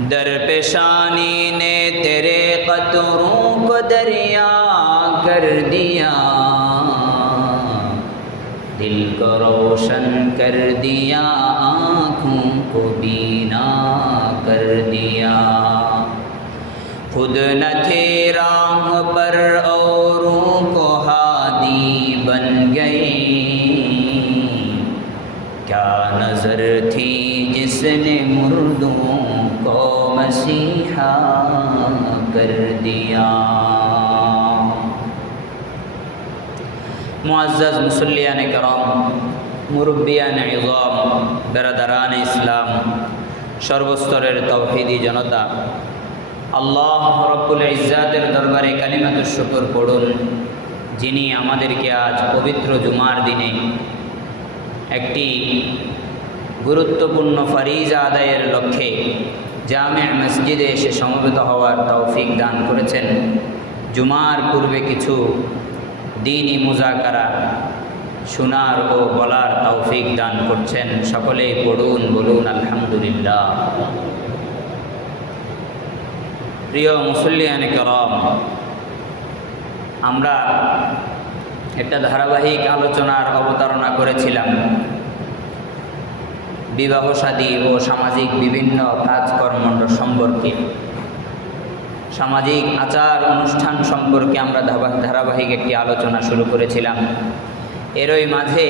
दर पेशानी ने तेरे कतरों को दरिया कर दिया, दिल को रोशन कर दिया, आँखों को बीना कर दिया। खुद न थे राह पर औरों को हादी बन गए, क्या नज़र थी जिसने मुर्दों को मसीहा कर दिया। मुअज़्ज़ज़ मुसल्लियान करम, मुरब्बियान इज़ाम, बेरादारान इस्लाम, সর্বস্তরের তাওহীদি জনতা, আল্লাহ রব্বুল ইজ্জাতের দরবারে কালিমাতুশ শুকর পড়ুন, যিনি আমাদেরকে আজ পবিত্র জুমার দিনে একটি গুরুত্বপূর্ণ ফরিজা আদায়ের লক্ষ্যে জামে মসজিদে এসে সমবেত হওয়ার তৌফিক দান করেছেন। জুমার পূর্বে কিছু দ্বীনি মুযাকারা শোনার ও বলার তৌফিক দান করছেন। সকলেই পড়ুন, বলুন আলহামদুলিল্লাহ। প্রিয় মুসল্লিয়ানে কেরাম, আমরা একটা ধারাবাহিক আলোচনার অবতারণা করেছিলাম বিবাহ শাদী ও সামাজিক বিভিন্ন কাজকর্ম সম্পর্কে, সামাজিক আচার অনুষ্ঠান সম্পর্কে আমরা ধারাবাহিক একটি আলোচনা শুরু করেছিলাম। এরই মাঝে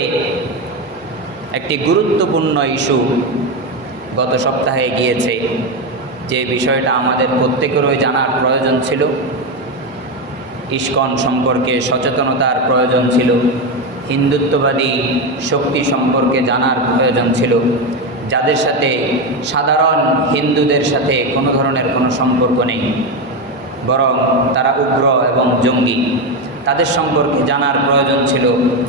একটি গুরুত্বপূর্ণ ইস্যু গত সপ্তাহে গিয়েছে, যে বিষয়টা আমাদের প্রত্যেকেরই জানার প্রয়োজন ছিল। ইস্কন সম্পর্কে সচেতনতার প্রয়োজন ছিল, হিন্দুত্ববাদী শক্তি সম্পর্কে জানার প্রয়োজন ছিল, যাদের সাথে সাধারণ হিন্দুদের সাথে কোনো ধরনের কোনো সম্পর্ক নেই, বরং তারা উগ্র এবং জঙ্গি, তাদের সম্পর্কে জানার প্রয়োজন ছিল।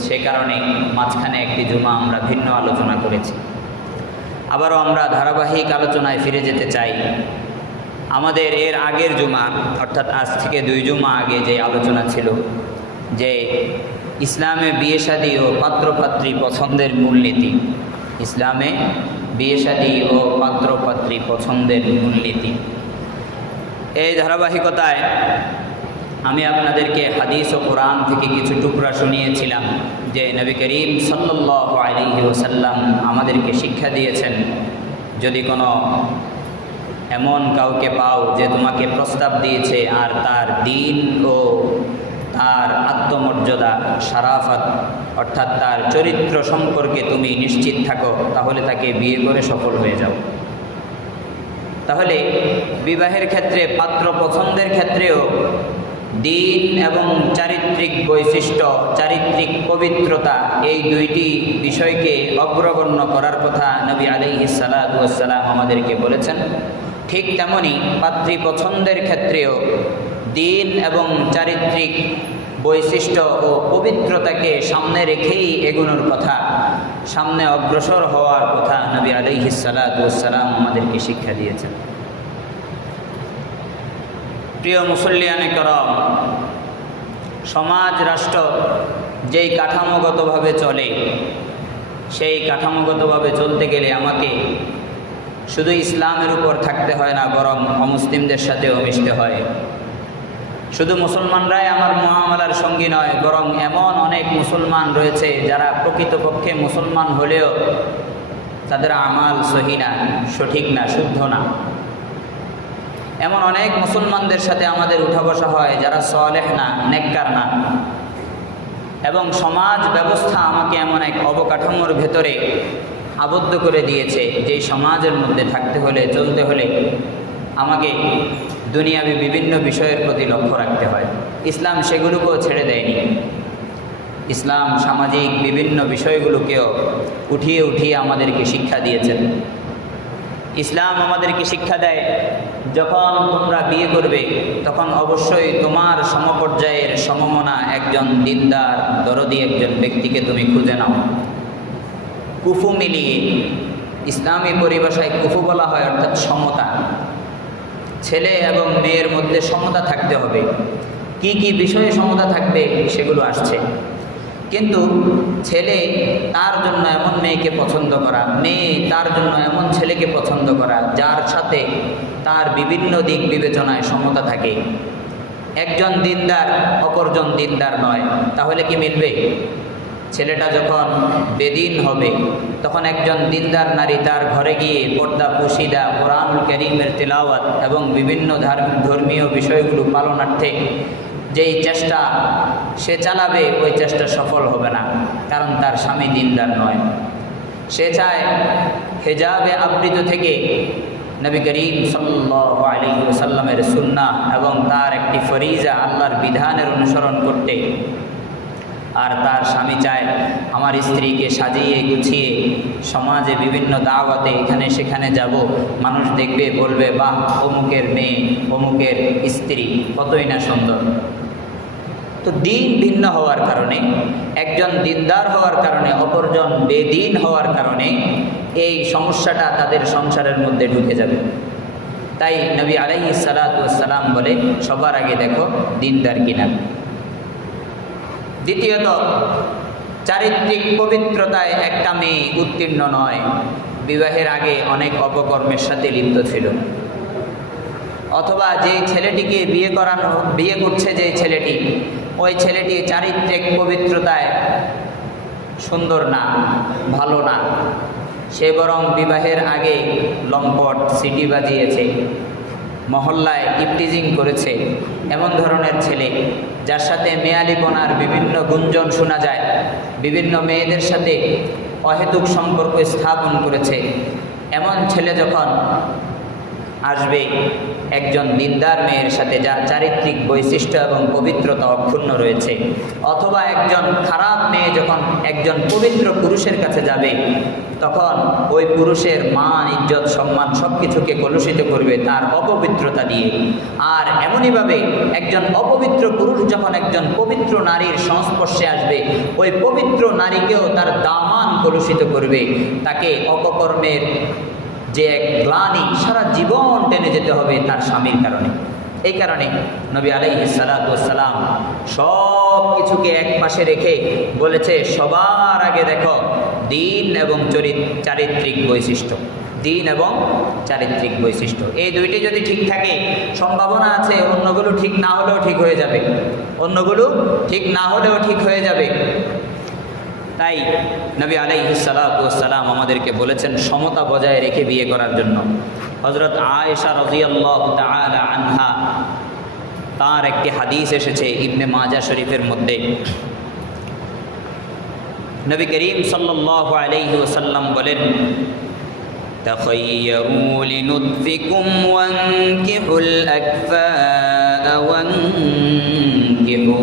সে কারণে মাঝখানে একটি জুমা আমরা ভিন্ন আলোচনা করেছি। আবারও আমরা ধারাবাহিক আলোচনায় ফিরে যেতে চাই। আমাদের এর আগের জুমা, অর্থাৎ আজ থেকে 2 জুমা আগে যে আলোচনা ছিল, যে ইসলামে বিয়ে শাদী ও পাত্রপাত্রী পছন্দের মূলনীতি, ইসলামে বিয়ে শাদী ও পাত্রপাত্রী পছন্দের মূলনীতি। এই ধারাবাহিকতায় আমি আপনাদেরকে হাদিস ও কোরআন থেকে কিছু টুকরা শুনিয়েছিলাম, যে নবী করিম সাল্লাল্লাহু আলাইহি ওয়াসাল্লাম আমাদেরকে শিক্ষা দিয়েছেন, যদি কোনো এমন কাউকে পাও যে তোমাকে প্রস্তাব দিয়েছে আর তার দিন ও তার আত্মমর্যাদা, শারাফত অর্থাৎ তার চরিত্র সম্পর্কে তুমি নিশ্চিত থাকো, তাহলে তাকে বিয়ে করে সফল হয়ে যাও। তাহলে বিবাহের ক্ষেত্রে, পাত্র পছন্দের ক্ষেত্রেও দিন এবং চারিত্রিক বৈশিষ্ট্য, চারিত্রিক পবিত্রতা, এই 2টি বিষয়কে অগ্রগণ্য করার কথা নবী আলাইহিস সালাতু ওয়াস সালাম আমাদেরকে বলেছেন। ঠিক তেমনি পাত্রী পছন্দের ক্ষেত্রেও দিন এবং চারিত্রিক বৈশিষ্ট্য ও পবিত্রতাকে সামনে রেখেই এগোনোর কথা, সামনে অগ্রসর হওয়ার কথা নবী আলাইহিস সালাতু ওয়াস সালাম আমাদেরকে শিক্ষা দিয়েছেন। প্রিয় মুসল্লিয়ানে কেরাম, সমাজ রাষ্ট্র যেই কাঠামোগতভাবে চলে, সেই কাঠামোগতভাবে চলতে গেলে আমাকে শুধু ইসলামের উপর থাকতে হয় না, বরং অমুসলিমদের সাথেও মিশতে হয়। শুধু মুসলমানরাই আমার মুআমালার সঙ্গী নয়, বরং এমন অনেক মুসলমান রয়েছে যারা প্রকৃতপক্ষে মুসলমান হলেও তাদের আমাল সহি না, সঠিক না, শুদ্ধ না। এমন অনেক মুসলমানদের সাথে আমাদের উঠা বসা হয় যারা সালেহ না, নেককার না। এবং সমাজ ব্যবস্থা আমাকে এমন এক অবকাঠামোর ভেতরে আবদ্ধ করে দিয়েছে, যেই সমাজের মধ্যে থাকতে হলে, চলতে হলে আমাকে দুনিয়াবি বিভিন্ন বিষয়ের প্রতি লক্ষ্য রাখতে হয়। ইসলাম সেগুলোকেও ছেড়ে দেয়নি। ইসলাম সামাজিক বিভিন্ন বিষয়গুলোকেও উঠিয়ে উঠিয়ে আমাদেরকে শিক্ষা দিয়েছেন। ইসলাম আমাদেরকে শিক্ষা দেয়, যখন তোমরা বিয়ে করবে তখন অবশ্যই তোমার সমপর্যায়ের সমমনা একজন দিনদার দরদি একজন ব্যক্তিকে তুমি খুঁজে নাও। কুফু মিলিয়ে, ইসলামী পরিভাষায় কুফু বলা হয়, অর্থাৎ সমতা। ছেলে এবং মেয়ের মধ্যে সমতা থাকতে হবে। কি কি বিষয়ে সমতা থাকবে সেগুলো আসছে। কিন্তু ছেলে তার জন্য এমন মেয়েকে পছন্দ করা, মেয়ে তার জন্য এমন ছেলেকে পছন্দ করা যার সাথে তার বিভিন্ন দিক বিবেচনায় সমতা থাকে। একজন দিনদার অপরজন দিনদার নয়, তাহলে কি মিলবে? ছেলেটা যখন বেদিন হবে তখন একজন দিনদার নারী তার ঘরে গিয়ে পর্দা পুশিদা, কোরআনুল কারীমের তিলাওয়াত এবং বিভিন্ন ধর্মীয় বিষয়গুলো পালনার্থে যেই চেষ্টা সে চালাবে, ওই চেষ্টা সফল হবে না, কারণ তার স্বামী দিনদার নয়। সে চায় হেজাবে আবৃত থেকে নবী করিম সাল্লাল্লাহু আলাইহি ওয়াসাল্লামের সুন্নাহ এবং তার একটি ফরিজা আল্লাহর বিধানের অনুসরণ করতে। আর তার স্বামী চায় আমার স্ত্রীকে সাজিয়ে গুছিয়ে সমাজে বিভিন্ন দাওয়াতে এখানে সেখানে যাব, মানুষ দেখবে বলবে বাহ, অমুকের মেয়ে, অমুকের স্ত্রী কতই না সুন্দর। তো দিন ভিন্ন হওয়ার কারণে, একজন দিনদার হওয়ার কারণে অপরজন বেদিন হওয়ার কারণে এই সমস্যাটা তাদের সংসারের মধ্যে ঢুকে যাবে। তাই নবী আলাইহিস সালাতু ওয়াস সালাম বলে সবার আগে দেখো দিনদার কিনা। দ্বিতীয়ত, চারিত্রিক পবিত্রতায় একটা মেয়ে উত্তীর্ণ নয়, বিবাহের আগে অনেক অপকর্মের সাথে লিপ্ত ছিল, অথবা যে ছেলেটিকে বিয়ে করছে যে ছেলেটি, ওই ছেলেটি চারিত্রিক পবিত্রতায় সুন্দর না, ভালো না, সে বরং বিবাহের আগে লম্পট, সিটি বাজিয়েছে, মহল্লায় ইপটিজিং করেছে, এমন ধরনের ছেলে যার সাথে মেয়ালিপনার বিভিন্ন গুঞ্জন শোনা যায়, বিভিন্ন মেয়েদের সাথে অহেতুক সম্পর্ক স্থাপন করেছে, এমন ছেলে যখন আসবে একজন দিনদার মেয়ের সাথে যার চারিত্রিক বৈশিষ্ট্য এবং পবিত্রতা অক্ষুণ্ণ রয়েছে, অথবা একজন খারাপ মেয়ে যখন একজন পবিত্র পুরুষের কাছে যাবে, তখন ওই পুরুষের মান, ইজ্জত, সম্মান সব কিছুকে কলুষিত করবে তার অপবিত্রতা দিয়ে। আর এমনইভাবে একজন অপবিত্র পুরুষ যখন একজন পবিত্র নারীর সংস্পর্শে আসবে, ওই পবিত্র নারীকেও তার দামান কলুষিত করবে, তাকে অপকর্মের যে এক গ্লানি সারা জীবন টেনে যেতে হবে তার স্বামীর কারণে। এই কারণে নবী আলাইহিস সালাতু ওয়াস সালাম সব কিছুকে এক পাশে রেখে বলেছে সবার আগে দেখো দিন এবং চারিত্রিক বৈশিষ্ট্য। দিন এবং চারিত্রিক বৈশিষ্ট্য, এই দুইটি যদি ঠিক থাকে সম্ভাবনা আছে অন্যগুলো ঠিক না হলেও ঠিক হয়ে যাবে, অন্যগুলো ঠিক না হলেও ঠিক হয়ে যাবে। তাই নবী আলাইহিস সালাতু ওয়াস সালাম আমাদেরকে বলেছেন সমতা বজায় রেখে বিয়ে করার জন্য। হযরত আয়েশা রাদিয়াল্লাহু তাআলা আনহা, তার একটি হাদিস এসেছে ইবনে মাজাহ শরীফের মধ্যে, নবী করিম সাল্লাল্লাহু আলাইহি ওয়াসাল্লাম বলেন তাখায়্যারু লিনুতফিকুম ওয়ানকিহুল আকফা ওয়ানকিহু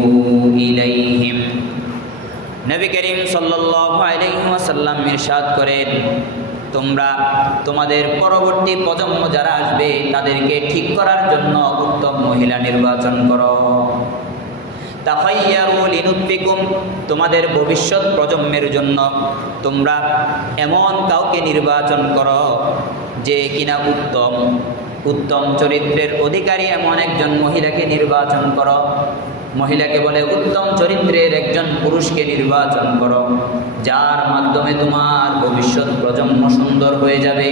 ইলাইহিম। নবী করিম সাল্লাল্লাহু আলাইহি ওয়াসাল্লাম ইরশাদ করেন তোমরা তোমাদের পরবর্তী প্রজন্ম যারা আসবে তাদেরকে ঠিক করার জন্য উত্তম মহিলা নির্বাচন করো। তাখায়্যারু লিনুতফিকুম, তোমাদের ভবিষ্যৎ প্রজন্মের জন্য তোমরা এমন কাউকে নির্বাচন করো যে কিনা উত্তম চরিত্রের অধিকারী, এমন একজন মহিলাকে নির্বাচন করো। মহিলাকে বলে উত্তম চরিত্রের একজন পুরুষকে নির্বাচন করো, যার মাধ্যমে তোমার ভবিষ্যৎ প্রজন্ম সুন্দর হয়ে যাবে,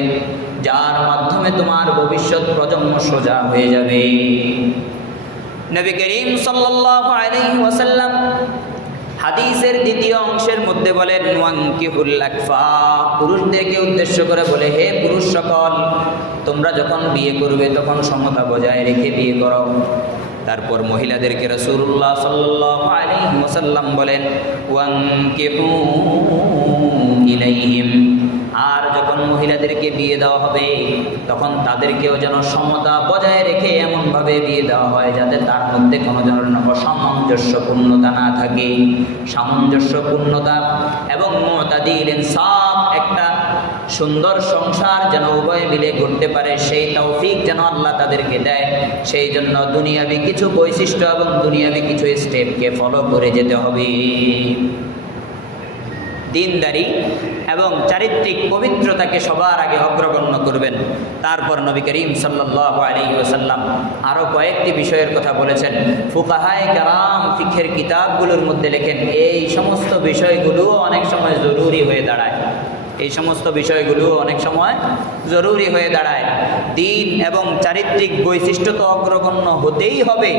যার মাধ্যমে তোমার ভবিষ্যৎ প্রজন্ম সোজা হয়ে যাবে। নবী করিম সাল্লাল্লাহু আলাইহি ওয়াসাল্লাম হাদিসের দ্বিতীয় অংশের মধ্যে বলেন ওয়ানকিহুল আকফা, পুরুষদেরকে উদ্দেশ্য করে বলে হে পুরুষ সকল, তোমরা যখন বিয়ে করবে তখন সমতা বজায় রেখে বিয়ে করো। তারপর মহিলাদেরকে রাসূলুল্লাহ সাল্লাল্লাহু আলাইহি ওয়াসাল্লাম বলেন ওয়ানকিহু ইলাইহিম, আর যখন মহিলাদেরকে বিয়ে দেওয়া হবে তখন তাদেরকেও যেন সমতা বজায় রেখে এমনভাবে বিয়ে দেওয়া হয় যাতে তার মধ্যে কোনো ধরনের অসামঞ্জস্যপূর্ণতা না থাকে। সামঞ্জস্যপূর্ণতা এবং মুতাদিল ইনসাফ, একটা সুন্দর সংসার যেন উভয় মিলে করতে পারে সেই তৌফিক যেন আল্লাহ তাদেরকে দেয়। সেই জন্য দুনিয়াবি কিছু বৈশিষ্ট্য এবং দুনিয়াবি কিছু স্টেপকে ফলো করে যেতে হবে। দিনদারি এবং চারিত্রিক পবিত্রতাকে সবার আগে অগ্রগণ্য করবেন। তারপর নবী করিম সাল্লাল্লাহু আলাইহি ওয়াসাল্লাম আরও কয়েকটি বিষয়ের কথা বলেছেন। ফুকাহায়ে কেরাম ফিকহের কিতাবগুলোর মধ্যে লেখেন এই সমস্ত বিষয়গুলো অনেক সময় জরুরি হয়ে দাঁড়ায়। এই সমস্ত বিষয়গুলো অনেক সময় জরুরি হয়ে দাঁড়ায়। দিন এবং চারিত্রিক বৈশিষ্ট্য তো অগ্রগণ্য হতেই হবে।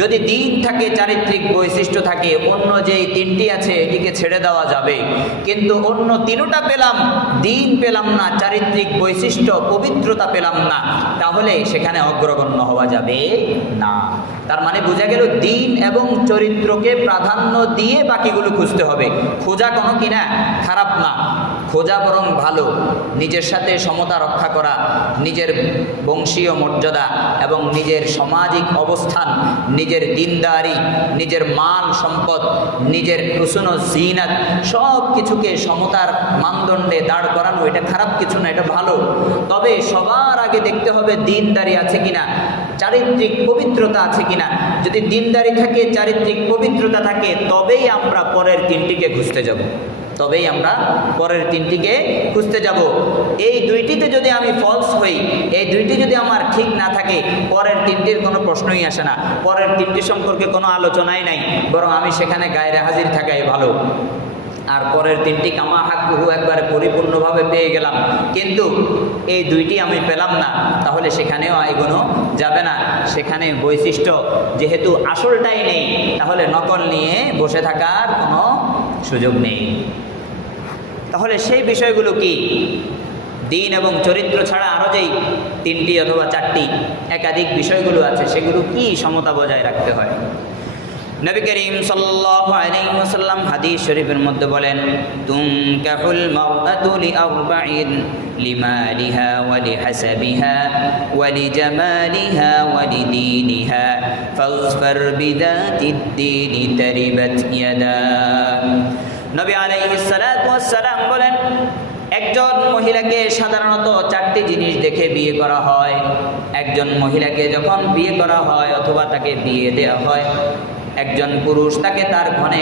যদি দিন থাকে, চারিত্রিক বৈশিষ্ট্য থাকে, অন্য যেই তিনটি আছে এটিকে ছেড়ে দেওয়া যাবে। কিন্তু অন্য তিনটা পেলাম, দিন পেলাম না, চারিত্রিক বৈশিষ্ট্য পবিত্রতা পেলাম না, তাহলে সেখানে অগ্রগণ্য হওয়া যাবে না। তার মানে বোঝা গেল দিন এবং চরিত্রকে প্রাধান্য দিয়ে বাকিগুলো খুঁজতে হবে। খোঁজা কোনো কিনা খারাপ না, খোঁজা বরং ভালো। নিজের সাথে সমতা রক্ষা করা, নিজের বংশীয় মর্যাদা এবং নিজের সামাজিক অবস্থান, নিজের দিনদারি, নিজের মাল সম্পদ, নিজের হুসন ও জিনাত সব কিছুকে সমতার মানদণ্ডে দাঁড় করানো, এটা খারাপ কিছু না, এটা ভালো। তবে সবার আগে দেখতে হবে দিনদারি আছে কিনা, চারিত্রিক পবিত্রতা আছে কিনা। যদি দিনদারি থাকে, চারিত্রিক পবিত্রতা থাকে, তবেই আমরা পরের তিনটিকে খুঁজতে যাব, তবেই আমরা পরের তিনটিকে খুঁজতে যাব। এই দুইটিতে যদি আমি ফলস হই, এই দুইটি যদি আমার ঠিক না থাকে, পরের তিনটির কোনো প্রশ্নই আসে না, পরের তিনটি সম্পর্কে কোনো আলোচনাই নাই, বরং আমি সেখানে গায়রে হাজির থাকাই ভালো। আর পরের তিনটি কামা হাক্কুহু একবারে পরিপূর্ণভাবে পেয়ে গেলাম, কিন্তু এই দুইটি আমি পেলাম না, তাহলে সেখানেও এগোনো যাবে না। সেখানে বৈশিষ্ট্য যেহেতু আসলটাই নেই, তাহলে নকল নিয়ে বসে থাকার কোনো সুযোগ নেই। তাহলে সেই বিষয়গুলো কি? দিন এবং চরিত্র ছাড়া আরও যেই তিনটি অথবা চারটি একাধিক বিষয়গুলো আছে, সেগুলো কি সমতা বজায় রাখতে হয়। নবী করিম সাল্লাল্লাহু আলাইহি ওয়াসাল্লাম হাদিস শরীফের মধ্যে বলেন, তুনকাহুল মারআতু লিআরবাইন লিমালিহা ওয়া লিহাসাবিহা ওয়া লিজামালিহা ওয়া লিদীনিহা ফাযফার বিযাতিদ দীনি তারিবাত ইয়াদা। নবী আলাইহিস সালাতু ওয়াস সালাম বলেন, একজন মহিলাকে সাধারণত চারটি জিনিস দেখে বিয়ে করা হয়। একজন মহিলাকে যখন বিয়ে করা হয় অথবা তাকে বিয়ে দেওয়া হয়, একজন পুরুষ তাকে তার ঘরে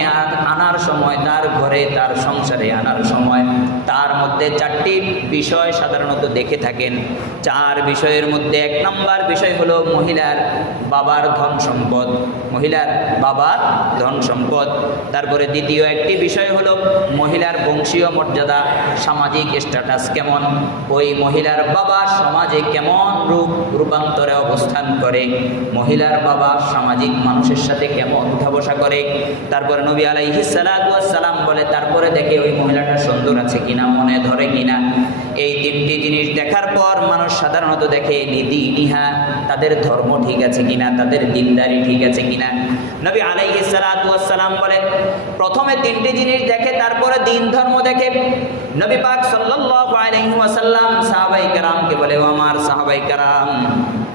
আনার সময়, তার ঘরে তার সংসারে আনার সময় তার মধ্যে চারটি বিষয় সাধারণত দেখে থাকেন। চার বিষয়ের মধ্যে এক নম্বর বিষয় হলো মহিলার বাবার ধন সম্পদ, মহিলার বাবার ধন সম্পদ। তারপরে দ্বিতীয় একটি বিষয় হলো মহিলার বংশীয় মর্যাদা, সামাজিক স্ট্যাটাস কেমন, ওই মহিলার বাবা সমাজে কেমন রূপান্তরে অবস্থান করে, মহিলার বাবা সামাজিক মানুষের সাথে কেমন উঠা বসা করে। তারপরে নবী আলাইহিস সালাতু ওয়াস সালাম বলে, তারপরে দেখে ওই মহিলাটা সুন্দর আছে কিনা, মনে ধরে কিনা। এই তিনটি জিনিস দেখার পর মানুষ সাধারণত দেখে লিদীনিহা, তাদের ধর্ম ঠিক আছে কিনা, তাদের দিনদারি ঠিক আছে কিনা। নবী আলাইহিস সালাতু ওয়াস সালাম বলে, প্রথমে তিনটি জিনিস দেখে, তারপরে দিন ধর্ম দেখে। নবী পাক সাল্লাল্লাহু আলাইহি ওয়াসাল্লাম সাহাবায়ে কেরামকে বলে, ও আমার সাহাবায়ে কেরাম,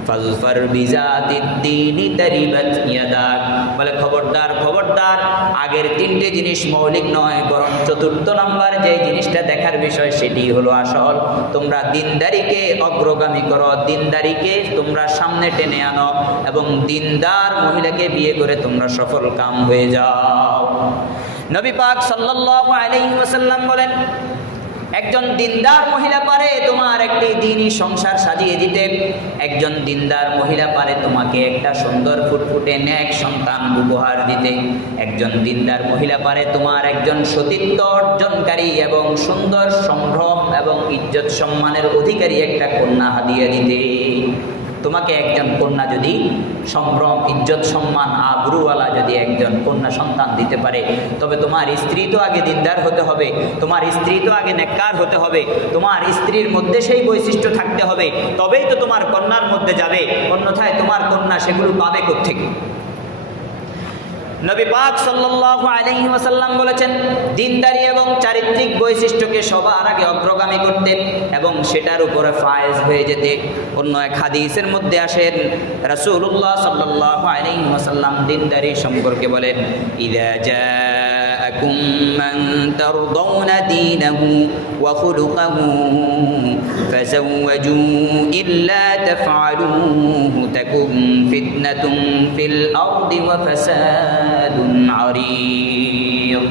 ফাযফার বিযাতিদ দীনি তারিবাত ইয়াদাক, বলে খবরদার খবরদার, আগের তিনটে জিনিস মৌলিক নয়, বরং চতুর্থ নম্বর যে জিনিসটা দেখার বিষয় সেটি হলো আসল। তোমরা দিনদারিকে অগ্রগামী করো, দিনদারিকে তোমরা সামনে টেনে আনো এবং দিনদার মহিলাকে বিয়ে করে তোমরা সফল কাম হয়ে যাও। নবী পাক সাল্লাল্লাহু আলাইহি ওয়াসাল্লাম বলেন, একজন দিনদার মহিলা পারে তোমার একটি দিনই সংসার সাজিয়ে দিতে, একজন দিনদার মহিলা পারে তোমাকে একটা সুন্দর ফুটফুটে নেক সন্তান উপহার দিতে, একজন দিনদার মহিলা পারে তোমার একজন সতীত্ব অর্জনকারী এবং সুন্দর সম্ভ্রম এবং ইজ্জত সম্মানের অধিকারী একটা কন্যা হাদিয়া দিতে। তোমাকে একজন কন্যা যদি সম্ভ্রম, ইজ্জত, সম্মান, আবরুওয়ালা যদি একজন কন্যা সন্তান দিতে পারে, তবে তোমার স্ত্রী তো আগে দিনদার হতে হবে, তোমার স্ত্রী তো আগে নেককার হতে হবে, তোমার স্ত্রীর মধ্যে সেই বৈশিষ্ট্য থাকতে হবে, তবেই তো তোমার কন্যার মধ্যে যাবে। অন্যথায় তোমার কন্যা সেগুলো পাবে কোত্থেকে? নবী পাক সাল্লাল্লাহু আলাইহি ওয়াসাল্লাম বলেছেন, দিনদারি এবং চারিত্রিক বৈশিষ্ট্যকে সবার আগে অগ্রগামী করতে এবং সেটার উপরে ফায়েজ হয়ে যেতে। অন্য এক হাদিসের মধ্যে আসেন, রাসূলুল্লাহ সাল্লাল্লাহু আলাইহি ওয়াসাল্লাম দিনদারি সম্পর্কে বলেন, ইযা জাআকুম মান তারদাউনা দীনাহু ওয়া খুলুকাহু ফাযাওয়াজু ইল্লা তাফআলুহু তাকুন ফিতনাতুন ফিল আরদি ওয়া ফাসাদুন আরীদ।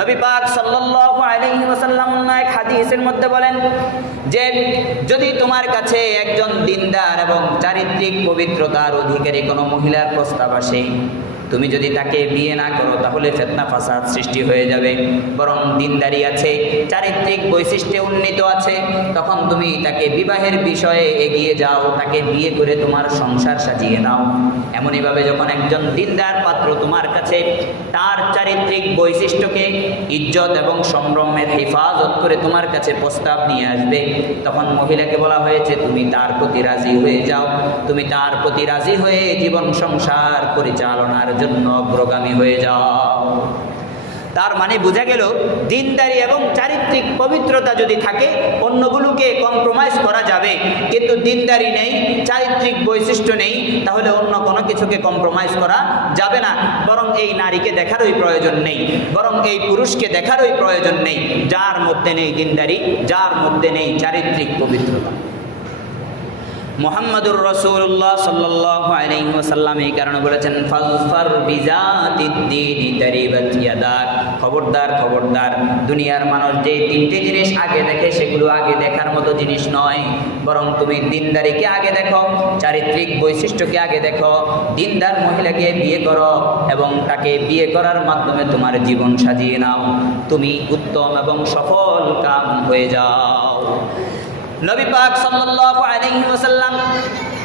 নবী পাক সাল্লাল্লাহু আলাইহি ওয়াসাল্লাম এক হাদিসের মধ্যে বলেন যে যদি তোমার কাছে একজন দিনদার এবং চারিত্রিক পবিত্রতার অধিকারী কোনো মহিলার প্রস্তাব আসে, তুমি যদি তাকে বিয়ে না করো তাহলে ফিতনা ফাসাদ সৃষ্টি হয়ে যাবে। বরং দিনদারি আছে, চারিত্রিক বৈশিষ্ট্যে উন্নীত আছে, তখন তুমি তাকে বিবাহের বিষয়ে এগিয়ে যাও, তাকে বিয়ে করে তোমার সংসার সাজিয়ে নাও। এমনইভাবে যখন একজন দিনদার পাত্র তোমার কাছে তার চারিত্রিক বৈশিষ্ট্যকে ইজ্জত এবং সম্ভ্রমের হেফাজত করে তোমার কাছে প্রস্তাব নিয়ে আসবে, তখন মহিলাকে বলা হয়েছে তুমি তার প্রতি রাজি হয়ে যাও, তুমি তার প্রতি রাজি হয়ে জীবন সংসার পরিচালনার জন্য অগ্রগামী হয়ে যাও। তার মানে বোঝা গেল দিনদারি এবং চারিত্রিক পবিত্রতা যদি থাকে অন্যগুলোকে কম্প্রোমাইজ করা যাবে, কিন্তু দিনদারি নেই, চারিত্রিক বৈশিষ্ট্য নেই, তাহলে অন্য কোনো কিছুকে কম্প্রোমাইজ করা যাবে না। বরং এই নারীকে দেখারই প্রয়োজন নেই, বরং এই পুরুষকে দেখারই প্রয়োজন নেই যার মধ্যে নেই দিনদারি, যার মধ্যে নেই চারিত্রিক পবিত্রতা। মুহাম্মাদুর রাসূলুল্লাহ সাল্লাল্লাহু আলাইহি ওয়াসাল্লাম এই কারণে বলেছেন ফাজফার বিজাতিদ দীনি তারিবাত ইয়াদাক, খবরদার খবরদার, দুনিয়ার মানুষ যে তিনটে জিনিস আগে দেখে সেগুলো আগে দেখার মতো জিনিস নয়, বরং তুমি দিনদারিকে আগে দেখো, চারিত্রিক বৈশিষ্ট্যকে আগে দেখো, দিনদার মহিলাকে বিয়ে করো এবং তাকে বিয়ে করার মাধ্যমে তোমার জীবন সাজিয়ে নাও, তুমি উত্তম এবং সফল কাম হয়ে যাও। নবী পাক সাল্লাল্লাহু আলাইহি ওয়াসাল্লাম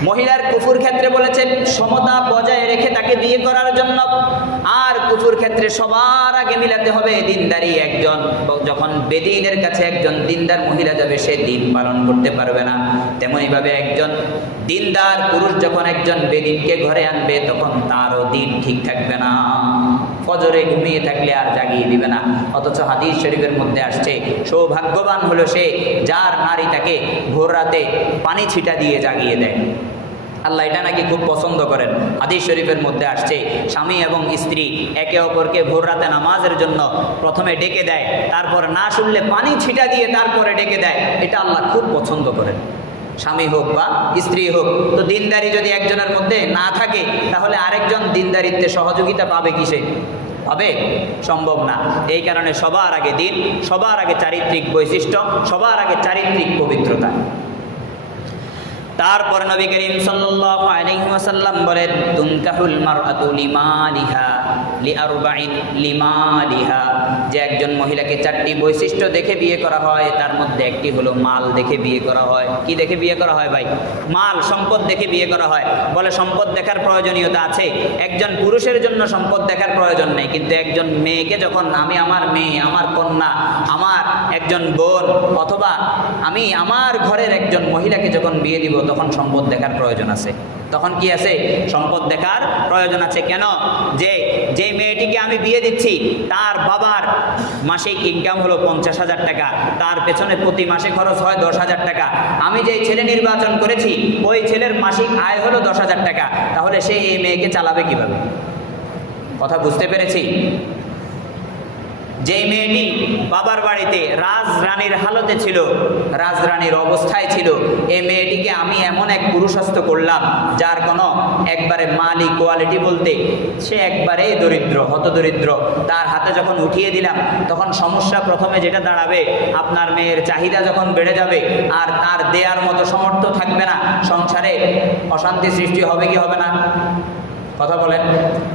মহিলার কুফুর ক্ষেত্রে বলেছেন সমতা বজায় রেখে তাকে বিয়ে করার জন্য, আর কুফুর ক্ষেত্রে সবার আগে মিলাতে হবে দিনদারি একজন। যখন বেদিনের কাছে একজন দিনদার মহিলা যাবে সে দিন পালন করতে পারবে না, তেমনিভাবে একজন দিনদার পুরুষ যখন একজন বেদিনকে ঘরে আনবে তখন তারও দিন ঠিক থাকবে না, ফজরে ঘুমিয়ে থাকলে আর জাগিয়ে দিবে না। অথচ হাদিস শরীফের মধ্যে আসছে সৌভাগ্যবান হলো সে যার নারী তাকে ভোর রাতে পানি ছিটা দিয়ে জাগিয়ে দেয়। আল্লাহ এটা নাকি খুব পছন্দ করেন। হাদিস শরীফের মধ্যে আসছে স্বামী এবং স্ত্রী একে অপরকে ভোর রাতে নামাজের জন্য প্রথমে ডেকে দেয়, তারপর না শুনলে পানি ছিটা দিয়ে তারপরে ডেকে দেয়, এটা আল্লাহ খুব পছন্দ করেন, স্বামী হোক বা স্ত্রী হোক। তো দিনদারি যদি একজনের মধ্যে না থাকে তাহলে আরেকজন দিনদারিত্বে সহযোগিতা পাবে কিসে? পাবে? সম্ভব না। এই কারণে সবার আগে দিন, সবার আগে চারিত্রিক বৈশিষ্ট্য, সবার আগে চারিত্রিক পবিত্রতা। তারপর নবী করিম সাল্লাল্লাহু আলাইহি ওয়াসাল্লাম বলেন তুনকাহুল মারআতু লিমালিহা লিআরবাইন লিমালিহা, যে একজন মহিলাকে চারটি বৈশিষ্ট্য দেখে বিয়ে করা হয়, তার মধ্যে একটি হলো মাল দেখে বিয়ে করা হয়। কি দেখে বিয়ে করা হয় ভাই? মাল, সম্পদ দেখে বিয়ে করা হয়। বলে সম্পদ দেখার প্রয়োজনীয়তা আছে, একজন পুরুষের জন্য সম্পদ দেখার প্রয়োজন নেই, কিন্তু একজন মেয়েকে যখন আমি আমার মেয়ে, আমার কন্যা, আমার একজন বোন অথবা আমি আমার ঘরের একজন মহিলাকে যখন বিয়ে দিব তখন সম্পদ দেখার প্রয়োজন আছে। তখন কি আছে? সম্পদ দেখার প্রয়োজন আছে। কেন? যে মেয়েটিকে আমি বিয়ে দিচ্ছি তার বাবার মাসিক ইনকাম হলো 50,000 টাকা, তার পেছনে প্রতি মাসে খরচ হয় 10,000 টাকা। আমি যে ছেলে নির্বাচন করেছি ওই ছেলের মাসিক আয় হলো 10,000 টাকা, তাহলে সে এই মেয়েকে চালাবে কিভাবে? কথা বুঝতে পেরেছি? যে মেয়েটি বাবার বাড়িতে রাজরানীর হালতে ছিল, রাজরানীর অবস্থায় ছিল, এই মেয়েটিকে আমি এমন এক পুরুষস্থ করলাম যার কোনো একবারে মালি কোয়ালিটি বলতে সে একবারে দরিদ্র, হতদরিদ্র, তার হাতে যখন উঠিয়ে দিলাম তখন সমস্যা প্রথমে যেটা দাঁড়াবে, আপনার মেয়ের চাহিদা যখন বেড়ে যাবে আর তার দেয়ার মতো সমর্থ থাকবে না, সংসারে অশান্তি সৃষ্টি হবে কি হবে না? কথা বলেন।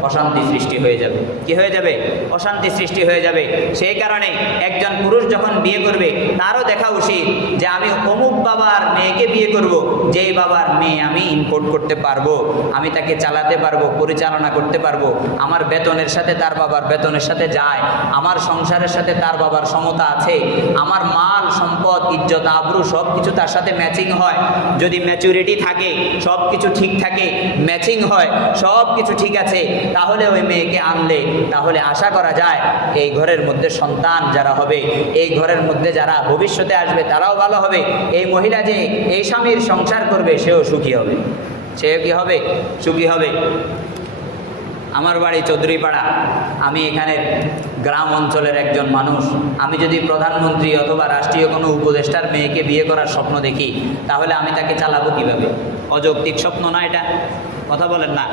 অশান্তি সৃষ্টি হয়ে যাবে। কি হয়ে যাবে? অশান্তি সৃষ্টি হয়ে যাবে। সেই কারণে একজন পুরুষ যখন বিয়ে করবে তারও দেখা উচিত যে আমি অমুক বাবার মেয়েকে বিয়ে করব, যেই বাবার মেয়ে আমি ইম্পোর্ট করতে পারবো, আমি তাকে চালাতে পারবো, পরিচালনা করতে পারবো, আমার বেতনের সাথে তার বাবার বেতনের সাথে যায়, আমার সংসারের সাথে তার বাবার সমতা আছে, আমার মাল সম্পদ ইজ্জত আবরু সব কিছু তার সাথে ম্যাচিং হয়। যদি ম্যাচুরিটি থাকে, সব কিছু ঠিক থাকে, ম্যাচিং হয়, সব কিছু ঠিক আছে, তাহলে ওই মেয়েকে আনলে তাহলে আশা করা যায় এই ঘরের মধ্যে সন্তান যারা হবে, এই ঘরের মধ্যে যারা ভবিষ্যতে আসবে তারাও ভালো হবে। এই মহিলা যে এই স্বামীর সংসার করবে সেও সুখী হবে, সেও কি হবে? সুখী হবে। আমার বাড়ি চৌধুরীপাড়া, আমি এখানে গ্রাম অঞ্চলের একজন মানুষ, আমি যদি প্রধানমন্ত্রী অথবা রাষ্ট্রীয় কোনো উপদেষ্টার মেয়েকে বিয়ে করার স্বপ্ন দেখি, তাহলে আমি তাকে চালাবো কীভাবে? অযৌক্তিক স্বপ্ন না এটা? কথা বলেন না,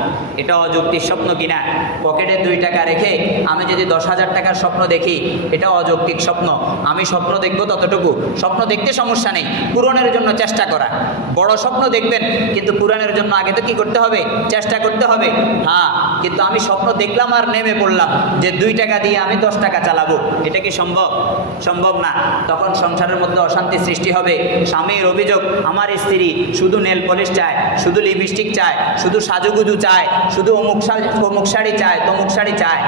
এটা অযৌক্তিক স্বপ্ন কিনা? পকেটে 2 টাকা রেখে আমি যদি 10,000 টাকার স্বপ্ন দেখি, এটা অযৌক্তিক স্বপ্ন। আমি স্বপ্ন দেখবো ততটুকু, স্বপ্ন দেখতে সমস্যা নেই, পূরণের জন্য চেষ্টা করা। বড় স্বপ্ন দেখবেন, কিন্তু পূরণের জন্য আগে তো কি করতে হবে? চেষ্টা করতে হবে। হ্যাঁ, কিন্তু আমি স্বপ্ন দেখলাম আর নেমে পড়লাম যে 2 টাকা দিয়ে আমি 10 টাকা চালাবো, এটা কি সম্ভব? সম্ভব না। তখন সংসারের মধ্যে অশান্তি সৃষ্টি হবে। স্বামীর অভিযোগ, আমার স্ত্রী শুধু নেল পলিশ চায়, শুধু লিপস্টিক চায়, শুধু সাজুগুজু চায়, শুধু অমুক শাড়ি চায়, তমুক শাড়ি চায়।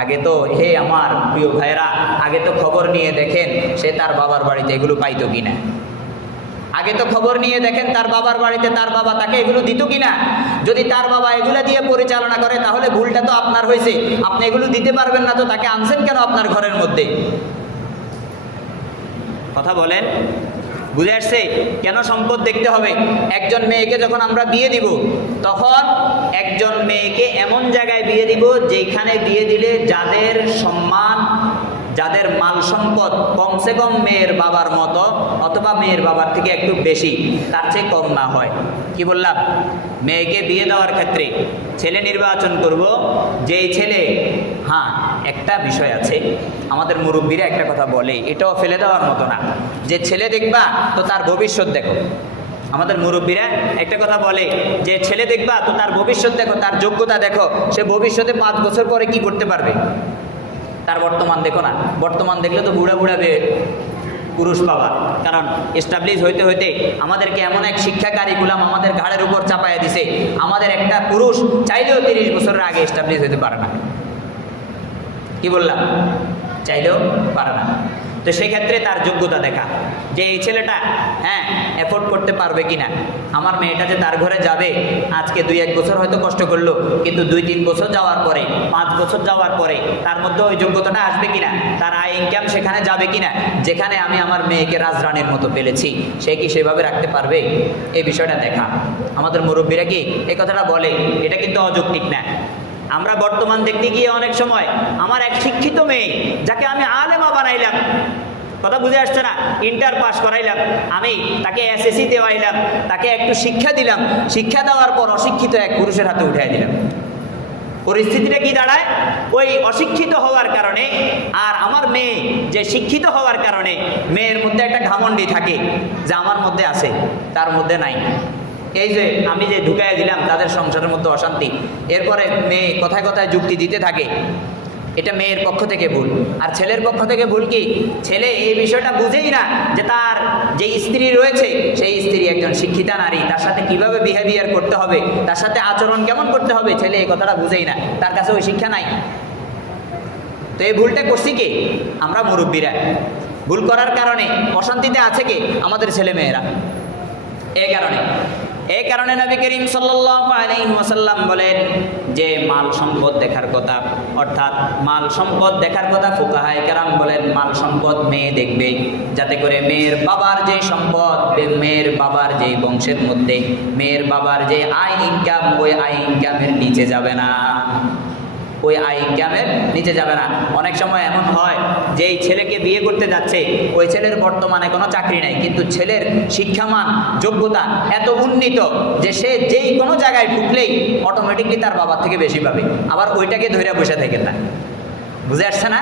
আগে তো, হে আমার প্রিয় ভাইরা, আগে তো খবর নিয়ে দেখেন সে তার বাবার বাড়িতে এগুলো পাইতো কিনা। আগে তো খবর নিয়ে দেখেন তার বাবার বাড়িতে তার বাবা তাকে এগুলো দিত কিনা। যদি তার বাবা এগুলো দিয়ে পরিচালনা করে, তাহলে ভুলটা তো আপনার হয়েছে। আপনি এগুলো দিতে পারবেন না, তো তাকে আনছেন কেন আপনার ঘরের মধ্যে? কথা বলেন, বুঝে আসছে? কেন সম্পদ দেখতে হবে? একজন মেয়েকে যখন আমরা বিয়ে দিব, তখন একজন মেয়েকে এমন জায়গায় বিয়ে দিব যেখানে বিয়ে দিলে যাদের সম্মান, যাদের মাল সম্পদ কমসে কম মেয়ের বাবার মতো অথবা মেয়ের বাবার থেকে একটু বেশি, তার চেয়ে কম না হয়। কি বললাম? মেয়েকে বিয়ে দেওয়ার ক্ষেত্রে ছেলে নির্বাচন করব, যেই ছেলে, হ্যাঁ একটা বিষয় আছে, আমাদের মুরব্বীরা একটা কথা বলে, এটাও ফেলে দেওয়ার মতো না, যে ছেলে দেখবা তো তার ভবিষ্যৎ দেখো। আমাদের মুরব্বীরা একটা কথা বলে যে ছেলে দেখবা তো তার ভবিষ্যৎ দেখো, তার যোগ্যতা দেখো, সে ভবিষ্যতে 5 বছর পরে কি করতে পারবে। তার বর্তমান দেখো না, বর্তমান দেখলে তো বুড়া বুড়া পুরুষ পাবা। কারণ এস্টাবলিশ হইতে হইতে আমাদেরকে এমন এক শিক্ষা কারিকুলাম আমাদের ঘাড়ের উপর চাপাইয়া দিছে, আমাদের একটা পুরুষ চাইলেও 30 বছরের আগে এস্টাবলিশ হইতে পারে না। কি বললাম? চাইলেও পারে না। তো সেক্ষেত্রে তার যোগ্যতা দেখা, যে এই ছেলেটা হ্যাঁ এফোর্ড করতে পারবে কিনা। আমার মেয়েটা যে তার ঘরে যাবে, আজকে 2-1 বছর হয়তো কষ্ট করলো, কিন্তু 2-3 বছর যাওয়ার পরে, 5 বছর যাওয়ার পরে তার মধ্যে ওই যোগ্যতাটা আসবে কিনা, তার আয় ইনকাম সেখানে যাবে কিনা, যেখানে আমি আমার মেয়েকে রাজরানীর মতো পেলেছি, সে কি সেভাবে রাখতে পারবে, এই বিষয়টা দেখা। আমাদের মুরব্বীরা কি এই কথাটা বলে, এটা কিন্তু অযৌক্তিক না। আমরা বর্তমান দেখতে গিয়ে অনেক সময় আমার এক শিক্ষিত মেয়ে, যাকে আমি আলেমা বানাইলাম, কথা বুঝে আসছে না, ইন্টার পাস করাইলাম, আমি তাকে এসএসসি দেওয়াইলাম, তাকে একটু শিক্ষা দিলাম, শিক্ষা দেওয়ার পর অশিক্ষিত এক পুরুষের হাতে উঠাই দিলাম। পরিস্থিতিটা কি দাঁড়ায়? ওই অশিক্ষিত হওয়ার কারণে আর আমার মেয়ে যে শিক্ষিত হওয়ার কারণে মেয়ের মধ্যে একটা ঘামন্ডি থাকে যে আমার মধ্যে আছে, তার মধ্যে নাই। এই যে আমি যে ঢুকাই দিলাম, তাদের সংসারের মধ্যে অশান্তি। এরপরে মেয়ে কথায় কথায় যুক্তি দিতে থাকে, এটা মেয়ের পক্ষ থেকে ভুল। আর ছেলের পক্ষ থেকে ভুল কি? ছেলে এই বিষয়টা বুঝেই না যে তার যে স্ত্রী রয়েছে, সেই স্ত্রী একজন শিক্ষিতা নারী, তার সাথে কিভাবে বিহেভিয়ার করতে হবে, তার সাথে আচরণ কেমন করতে হবে, ছেলে এই কথাটা বুঝেই না, তার কাছে ওই শিক্ষা নাই। তো এই ভুলটা করছি কে? আমরা মুরব্বীরা। ভুল করার কারণে অশান্তিতে আছে কে? আমাদের ছেলে মেয়েরা। এই কারণে নবী করিম সাল্লাল্লাহু আলাইহি ওয়াসাল্লাম বলেন যে মাল সম্পদ দেখার কথা, অর্থাৎ মাল সম্পদ দেখার কথা ফুকাহায়ে কেরাম বলেন মাল সম্পদ মেয়ে দেখবে, যাতে করে মেয়ের বাবার যে সম্পদ, মেয়ের বাবার যে বংশের মধ্যে মেয়ের বাবার যে আয় ইনকাম, ওই আয় ইনকামের নিচে যাবে না, ওই আয় ইনকামের নিচে যাবে না। অনেক সময় এমন হয় যে এই ছেলেকে বিয়ে করতে যাচ্ছে, ওই ছেলের বর্তমানে কোনো চাকরি নাই, কিন্তু ছেলের শিক্ষামান যোগ্যতা এত উন্নীত যে সে যেই কোনো জায়গায় ঢুকলেই অটোমেটিকলি তার বাবার থেকে বেশি পাবে, আবার ওইটাকে ধরে বসে থাকেন না। বুঝে আসছে না?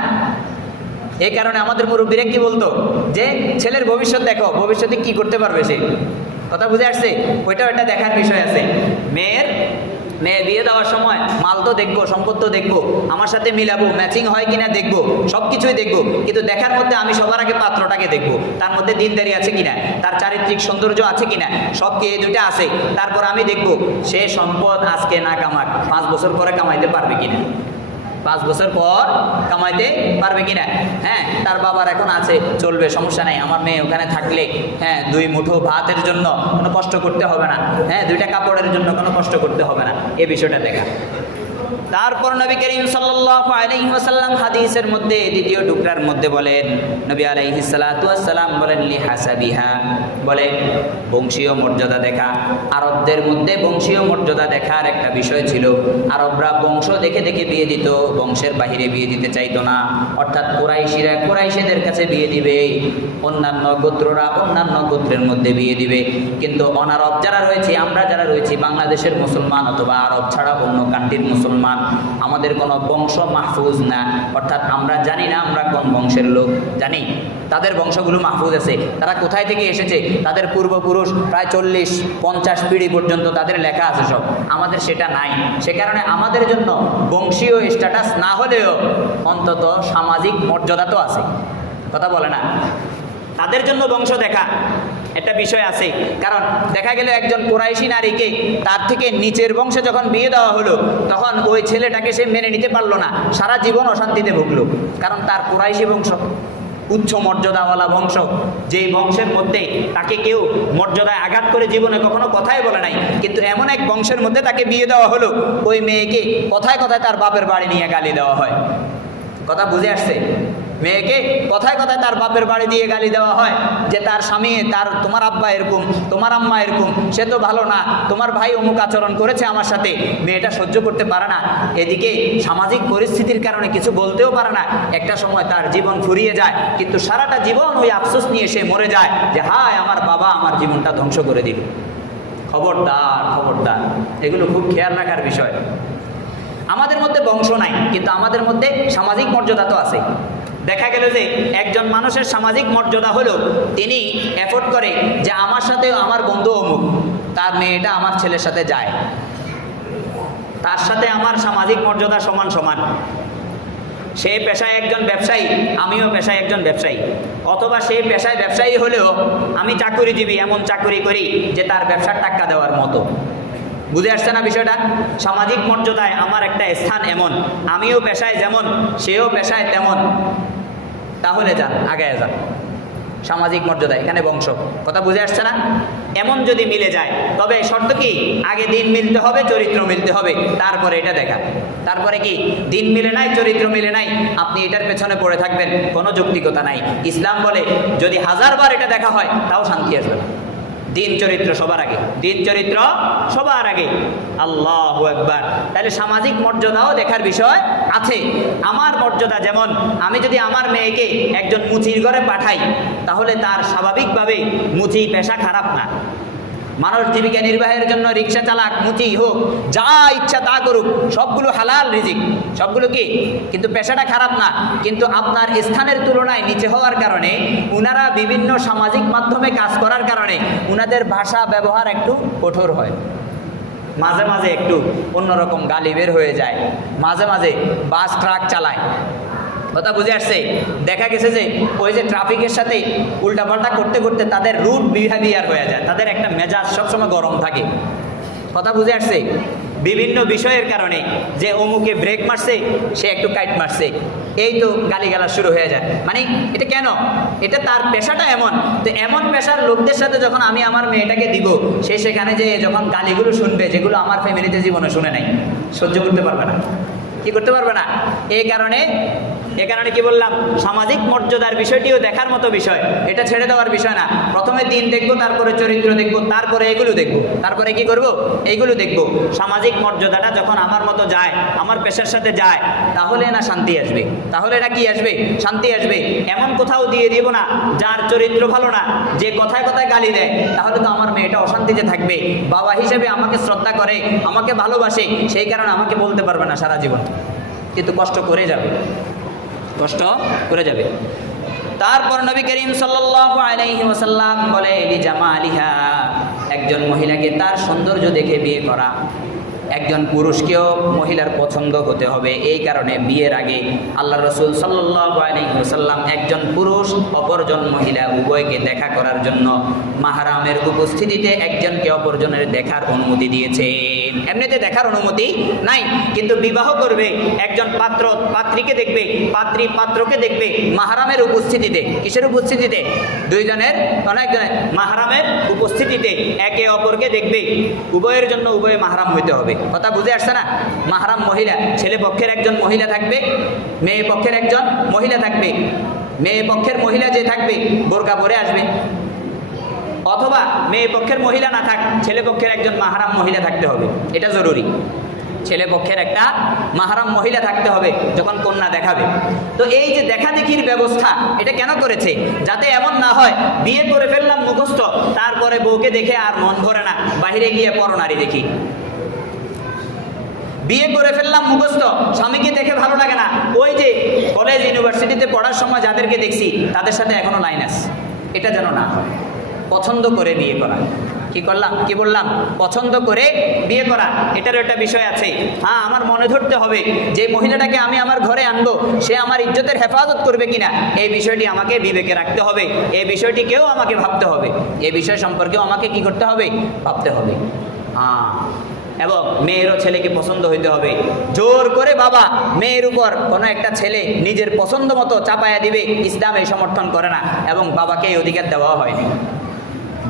এই কারণে আমাদের মুরব্বীরা কি বলতো যে ছেলের ভবিষ্যৎ দেখো, ভবিষ্যতে কি করতে পারবে সে, কথা বুঝে আসছে? ওইটা দেখার বিষয় আছে। মেয়ে বিয়ে দেওয়ার সময় মাল তো দেখবো, সম্পদ তো দেখবো, আমার সাথে মিলাবো, ম্যাচিং হয় কিনা দেখবো, সব কিছুই দেখবো, কিন্তু দেখার মধ্যে আমি সবার আগে পাত্রটাকে দেখবো, তার মধ্যে দিনদারি আছে কিনা, তার চারিত্রিক সৌন্দর্য আছে কিনা, সব কি এই দুইটা আছে। তারপর আমি দেখবো সে সম্পদ আজকে না কামাক, 5 বছর পরে কামাইতে পারবে কিনা, 5 বছর পর কামাইতে পারবে কিনা। হ্যাঁ, তার বাবার এখন আছে, চলবে, সমস্যা নাই, আমার মেয়ে ওখানে থাকলে হ্যাঁ 2 মুঠো ভাতের জন্য কোনো কষ্ট করতে হবে না, হ্যাঁ 2টা কাপড়ের জন্য কোনো কষ্ট করতে হবে না, এই বিষয়টা দেখা। তারপর নবী করিম সাল্লাল্লাহু আলাইহি ওয়াসাল্লাম হাদিসের মধ্যে দ্বিতীয় টুকরার মধ্যে বলেন, নবী আলাইহিস সালাতু ওয়াস সালাম বলেন লি হাসাবিহা, বলেন বংশীয় মর্যাদা দেখা। আরবদের মধ্যে বংশীয় মর্যাদা দেখার একটা বিষয় ছিল। আরবরা বংশ দেখে দেখে বিয়ে দিত, বংশের বাহিরে বিয়ে দিতে চাইতো না। অর্থাৎ কুরাইশিরা কুরাইশিদের কাছে বিয়ে দিবে, অন্যান্য গোত্ররা অন্যান্য গোত্রের মধ্যে বিয়ে দিবে। কিন্তু অনারব যারা রয়েছে, আমরা যারা রয়েছি বাংলাদেশের মুসলমান অথবা আরব ছাড়া অন্য কান্ট্রির মুসলমান, আমাদের কোনো বংশ মাহফুজ না। অর্থাৎ আমরা জানি না আমরা কোন বংশের লোক, জানি তাদের বংশগুলো মাহফুজ আছে, তারা কোথায় থেকে এসেছে, তাদের পূর্বপুরুষ প্রায় 40-50 পিঢ়ি পর্যন্ত তাদের লেখা আছে সব। আমাদের সেটা নাই। সে কারণে আমাদের জন্য বংশীয় স্ট্যাটাস না হলেও অন্তত সামাজিক মর্যাদা তো আছে, কথা বলে না। তাদের জন্য বংশ দেখা একটা বিষয় আছে। কারণ দেখা গেল একজন কুরাইশি নারীকে তার থেকে নিচের বংশে যখন বিয়ে দেওয়া হলো, তখন ওই ছেলেটাকে সে মেনে নিতে পারলো না, সারা জীবন অশান্তিতে ভুগলো। কারণ তার কুরাইশি বংশ উচ্চ মর্যাদাওয়ালা বংশ, যেই বংশের মধ্যে তাকে কেউ মর্যাদায় আঘাত করে জীবনে কখনো কথাই বলে নাই, কিন্তু এমন এক বংশের মধ্যে তাকে বিয়ে দেওয়া হলো, ওই মেয়েকে কথায় কথায় তার বাপের বাড়ি নিয়ে গালি দেওয়া হয়। কথা বুঝে আসছে? মেয়েকে কথায় কথায় তার বাপের বাড়ি দিয়ে গালি দেওয়া হয় যে তার স্বামী, তোমার আব্বা এরকম, তোমার আম্মা এরকম, সে তো ভালো না, তোমার ভাই অমুক আচরণ করেছে আমার সাথে। মেয়েটা সহ্য করতে পারে না, এদিকে সামাজিক পরিস্থিতির কারণে কিছু বলতেও পারে না। একটা সময় তার জীবন ফুরিয়ে যায়, কিন্তু সারাটা জীবন ওই আফসোস নিয়ে সে মরে যায় যে হায় আমার বাবা আমার জীবনটা ধ্বংস করে দিল। খবরদার খবরদার, এগুলো খুব খেয়াল রাখার বিষয়। আমাদের মধ্যে বংশ নাই, কিন্তু আমাদের মধ্যে সামাজিক মর্যাদা তো আছে। দেখা গেল যে একজন মানুষের সামাজিক মর্যাদা হলো তিনি এফোর্ড করে যে আমার সাথে আমার বন্ধু অমুক, তার মেয়েটা আমার ছেলের সাথে যায়, তার সাথে আমার সামাজিক মর্যাদা সমান সমান। সে পেশায় একজন ব্যবসায়ী, আমিও পেশায় একজন ব্যবসায়ী, অথবা সে পেশায় ব্যবসায়ী হলেও আমি চাকুরিজীবী, এমন চাকুরি করি যে তার ব্যবসার টাকা দেওয়ার মতো। বুঝে আসছে না বিষয়টা? সামাজিক মর্যাদায় আমার একটা স্থান এমন, আমিও পেশায় যেমন সেও পেশায় তেমন। তাহলে যান, আগায় যান। সামাজিক মর্যাদা, এখানে বংশ, কথা বুঝে আসছে না? এমন যদি মিলে যায়, তবে শর্ত কি? আগে দিন মিলতে হবে, চরিত্র মিলতে হবে, তারপরে এটা দেখা। তারপরে কি দিন মিলে নাই, চরিত্র মিলে নাই, আপনি এটার পেছনে পড়ে থাকবেন, কোনো যৌক্তিকতা নাই। ইসলাম বলে যদি 1000 বার এটা দেখা হয় তাও শান্তি আসবে না। দিন চরিত্র সবার আগে, দিন চরিত্র সবার আগে। আল্লাহু আকবার। তাহলে সামাজিক মর্যাদাও দেখার বিষয় আছে। আমার মর্যাদা যেমন, আমি যদি আমার মেয়েকে একজন মুচির ঘরে পাঠাই, তাহলে তার স্বাভাবিকভাবে মুচি পেশা খারাপ না। মানুষ জীবিকা নির্বাহের জন্য রিক্সা চালাক, মুচি হোক, যা ইচ্ছা তা করুক, সবগুলো হালাল রিজিক, সবগুলো কি, কিন্তু পেশাটা খারাপ না। কিন্তু আপনার স্থানের তুলনায় নিচে হওয়ার কারণে, উনারা বিভিন্ন সামাজিক মাধ্যমে কাজ করার কারণে উনাদের ভাষা ব্যবহার একটু কঠোর হয়, মাঝে মাঝে একটু অন্যরকম গালি বের হয়ে যায়, মাঝে মাঝে বাস ট্রাক চালায়। কথা বুঝে আসছে? দেখা গেছে যে ওই যে ট্রাফিকের সাথে উল্টাপাল্টা করতে করতে তাদের রুট বিহেভিয়ার হয়ে যায়, তাদের একটা মেজাজ সবসময় গরম থাকে। কথা বুঝে আসছে? বিভিন্ন বিষয়ের কারণে, যে অমুকে ব্রেক মারছে, সে একটু কাইট মারছে, এই তো গালিগালাজ শুরু হয়ে যায়। মানে এটা কেন? এটা তার পেশাটা এমন। তো এমন পেশার লোকদের সাথে যখন আমি আমার মেয়েটাকে দিব, সে সেখানে যে যখন গালিগুলো শুনবে, যেগুলো আমার ফ্যামিলিতে জীবনে শুনে নাই, সহ্য করতে পারবে না, কি করতে পারবে না। এই কারণে কি বললাম, সামাজিক মর্যাদার বিষয়টিও দেখার মতো বিষয়, এটা ছেড়ে দেওয়ার বিষয় না। প্রথমে দিন দেখবো, তারপরে চরিত্র দেখবো, তারপরে এগুলো দেখবো, তারপরে কি করব, এইগুলো দেখবো। সামাজিক মর্যাদাটা যখন আমার মতো যায়, আমার পেশার সাথে যায়, তাহলে না শান্তি আসবে, তাহলে না কি আসবে, শান্তি আসবে। এমন কোথাও দিয়ে দিব না যার চরিত্র ভালো না, যে কথায় কথায় গালি দেয়, তাহলে তো আমার মেয়েটা অশান্তিতে থাকবে। বাবা হিসেবে আমাকে শ্রদ্ধা করে, আমাকে ভালোবাসে, সেই কারণে আমাকে বলতে পারবে না সারা জীবন, কিন্তু কষ্ট করে যাবে, কষ্ট করে যাবে। তারপর নবী করিম সাল্লাল্লাহু আলাইহি ওয়াসাল্লাম বলে লিজামালিহা, একজন মহিলাকে তার সৌন্দর্য দেখে বিয়ে করা। একজন পুরুষকেও মহিলার পছন্দ হতে হবে। এই কারণে বিয়ের আগে আল্লাহ রসুল সাল্লাল্লাহু আলাইহি ওয়াসাল্লাম একজন পুরুষ অপরজন মহিলা উভয়কে দেখা করার জন্য মাহরামের উপস্থিতিতে একজনকে অপরজনের দেখার অনুমতি দিয়েছে। এমনিতে দেখার অনুমতি নাই, কিন্তু বিবাহ করবে একজন পাত্র পাত্রীকে দেখবে, পাত্রী পাত্রকে দেখবে মাহরামের উপস্থিতিতে। কিসের উপস্থিতিতে? দুইজনের অনেকজনের মাহরামের উপস্থিতিতে একে অপরকে দেখবে। উভয়ের জন্য উভয়ে মাহরাম হইতে হবে। কথা বুঝে আসছে না? মাহরাম মহিলা, ছেলে পক্ষের একজন মহিলা থাকবে, মেয়ে পক্ষের একজন মহিলা থাকবে। মেয়ে পক্ষের মহিলা যে থাকবে বোরকা পরে আসবে, অথবা মেয়ে পক্ষের মহিলা না থাক, ছেলে পক্ষের একজন মাহরাম মহিলা থাকতে হবে। এটা জরুরি, ছেলে পক্ষের একটা মাহরাম মহিলা থাকতে হবে যখন কন্যা দেখাবে। তো এই যে দেখা দেখির ব্যবস্থা, এটা কেন করেছে? যাতে এমন না হয় বিয়ে করে ফেললাম মুখস্থ, তারপরে বউকে দেখে আর মন ভরে না, বাইরে গিয়ে পরনারী দেখি। বিয়ে করে ফেললাম মুখস্থ, স্বামীকে দেখে ভালো লাগে না, ওই যে কলেজ ইউনিভার্সিটিতে পড়ার সময় যাদেরকে দেখছি তাদের সাথে এখনো লাইন আছে। এটা যেন না হয়। পছন্দ করে বিয়ে করা। কি বললাম? পছন্দ করে বিয়ে করা, এটারও একটা বিষয় আছে। হ্যাঁ, আমার মনে ধরতে হবে যে মহিলাটাকে আমি আমার ঘরে আনবো, সে আমার ইজ্জতের হেফাজত করবে কিনা, এই বিষয়টি আমাকে বিবেকে রাখতে হবে। এই বিষয়টিকেও আমাকে ভাবতে হবে। এই বিষয় সম্পর্কেও আমাকে কি করতে হবে? ভাবতে হবে। হ্যাঁ, এবং মেয়েরও ছেলেকে পছন্দ হইতে হবে। জোর করে বাবা মেয়ের উপর কোনো একটা ছেলে নিজের পছন্দ মতো চাপায়া দিবে, ইসলাম এই সমর্থন করে না, এবং বাবাকে এই অধিকার দেওয়া হয়নি।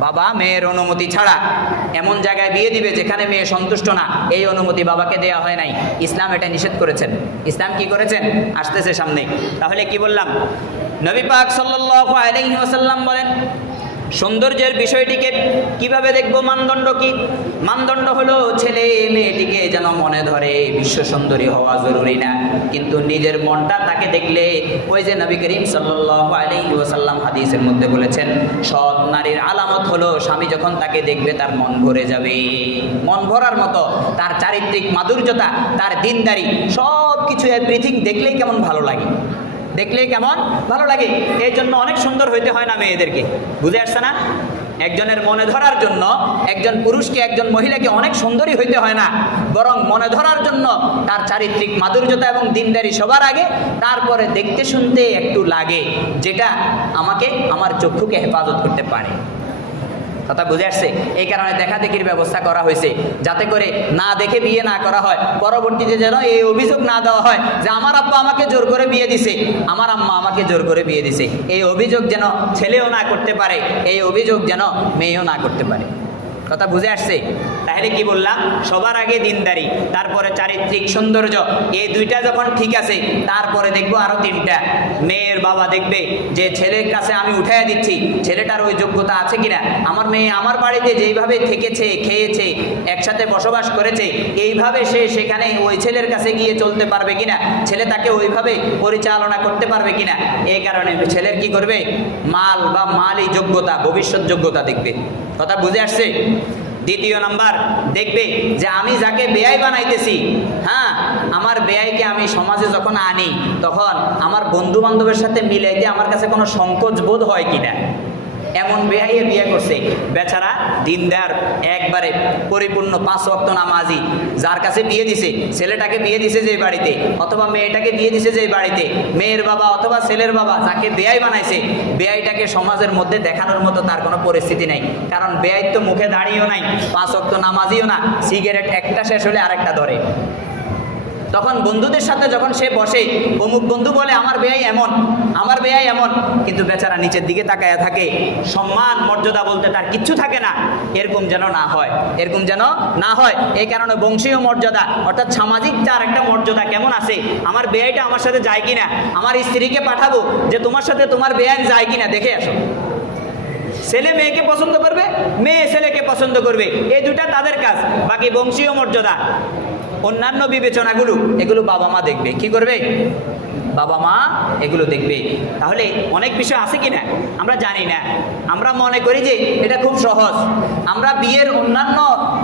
বাবা মেয়ের অনুমতি ছাড়া এমন জায়গায় বিয়ে দিবে যেখানে মেয়ে সন্তুষ্ট না, এই অনুমতি বাবাকে দেওয়া হয় নাই। ইসলাম এটা নিষেধ করেছেন। ইসলাম কি করেছেন? আসতেছে সামনে। তাহলে কি বললাম? নবী পাক সাল্লাল্লাহু আলাইহি ওয়াসাল্লাম বলেন, সৌন্দর্যের বিষয়টিকে কিভাবে দেখব? মানদণ্ড কি? মানদণ্ড হলো ছেলে মেয়েটিকে যেন মনে ধরে। বিশ্ব সুন্দরী হওয়া জরুরি না, কিন্তু নিজের মনটা তাকে দেখলে, ওই যে নবী করিম সাল্লাল্লাহু আলাইহি ওয়াসাল্লাম হাদিসের মধ্যে বলেছেন, সৎ নারীর আলামত হলো স্বামী যখন তাকে দেখবে তার মন ভরে যাবে। মন ভরার মতো তার চারিত্রিক মাধুর্যতা, তার দিনদারি, সব কিছু এভরিথিং দেখলেই কেমন ভালো লাগে, দেখলেই কেমন ভালো লাগে। এই জন্য অনেক সুন্দর হইতে হয় না মেয়েদেরকে। বুঝে আসছে না? একজনের মনে ধরার জন্য একজন পুরুষকে, একজন মহিলাকে অনেক সুন্দরী হইতে হয় না, বরং মনে ধরার জন্য তার চারিত্রিক মাধুর্যতা এবং দিনদারি সবার আগে, তারপরে দেখতে শুনতে একটু লাগে, যেটা আমাকে আমার চক্ষুকে হেফাজত করতে পারে। কথা বুঝে আসছে? এই কারণে দেখা দেখির ব্যবস্থা করা হয়েছে, যাতে করে না দেখে বিয়ে না করা হয়। পরবর্তীতে যেন এই অভিযোগ না দেওয়া হয় যে আমার আব্বা আমাকে জোর করে বিয়ে দিছে, আমার আম্মা আমাকে জোর করে বিয়ে দিছে। এই অভিযোগ যেন ছেলেও না করতে পারে, এই অভিযোগ যেন মেয়েও না করতে পারে। কথা বুঝে আসছে? তাহলে কি বললাম? সবার আগে দিনদারি, তারপরে চারিত্রিক সৌন্দর্য, এই দুইটা যখন ঠিক আছে, তারপরে দেখবো আরো তিনটা। মেয়ের বাবা দেখবে যে ছেলের কাছে আমি উঠাইয়া দিচ্ছি, ছেলেটার ওই যোগ্যতা আছে কিনা। আমার মেয়ে আমার বাড়িতে যেইভাবে থেকেছে, খেয়েছে, একসাথে বসবাস করেছে, এইভাবে সে সেখানে ওই ছেলের কাছে গিয়ে চলতে পারবে কিনা, ছেলে তাকে ওইভাবে পরিচালনা করতে পারবে কিনা। এই কারণে ছেলের কি করবে? মাল বা মালি যোগ্যতা, ভবিষ্যৎ যোগ্যতা দেখবে। কথা বুঝে আসছে? দ্বিতীয় নাম্বার দেখবে যে আমি যাকে বেয়াই বানাইতেছি, হ্যাঁ, আমার বেয়াইকে আমি সমাজে যখন আনি, তখন আমার বন্ধু বান্ধবের সাথে মিলাইতে আমার কাছে কোনো সংকোচ বোধ হয় কিনা। এমন বেয়াইয়ে বিয়ে করছে, বেচারা দিনদার, একবারে পরিপূর্ণ 5 ওয়াক্ত নামাজি, যার কাছে বিয়ে দিছে, ছেলেটাকে বিয়ে দিছে যে বাড়িতে, অথবা মেয়েটাকে বিয়ে দিছে যে বাড়িতে, মেয়ের বাবা অথবা ছেলের বাবা যাকে বেয়াই বানাইছে, বেয়াইটাকে সমাজের মধ্যে দেখানোর মতো তার কোনো পরিস্থিতি নাই। কারণ বেয়াই তো মুখে দাঁড়িয়েও নাই, 5 ওয়াক্ত নামাজিও না, সিগারেট একটা শেষ হলে আরেকটা ধরে। তখন বন্ধুদের সাথে যখন সে বসে, অমুক বন্ধু বলে আমার বেয়াই এমন, আমার বেয়াই এমন, কিন্তু বেচারা নিচের দিকে তাকায়া থাকে, সম্মান মর্যাদা বলতে তার কিচ্ছু থাকে না। এরকম যেন না হয়, এরকম যেন না হয়। এই কারণে বংশীয় মর্যাদা, অর্থাৎ সামাজিক তার একটা মর্যাদা কেমন আছে, আমার বেয়াইটা আমার সাথে যায় কিনা, আমার স্ত্রীকে পাঠাবো যে তোমার সাথে তোমার বেয়াই যায় কিনা দেখে আসো। ছেলে মেয়েকে পছন্দ করবে, মেয়ে ছেলেকে পছন্দ করবে, এই দুটা তাদের কাজ। বাকি বংশীয় মর্যাদা, অন্যান্য বিবেচনাগুলো, এগুলো বাবা মা দেখবে। কি করবে? বাবা মা এগুলো দেখবে। তাহলে অনেক বিষয় আছে কিনা আমরা জানি না, আমরা মনে করি যে এটা খুব সহজ। আমরা বিয়ের অন্যান্য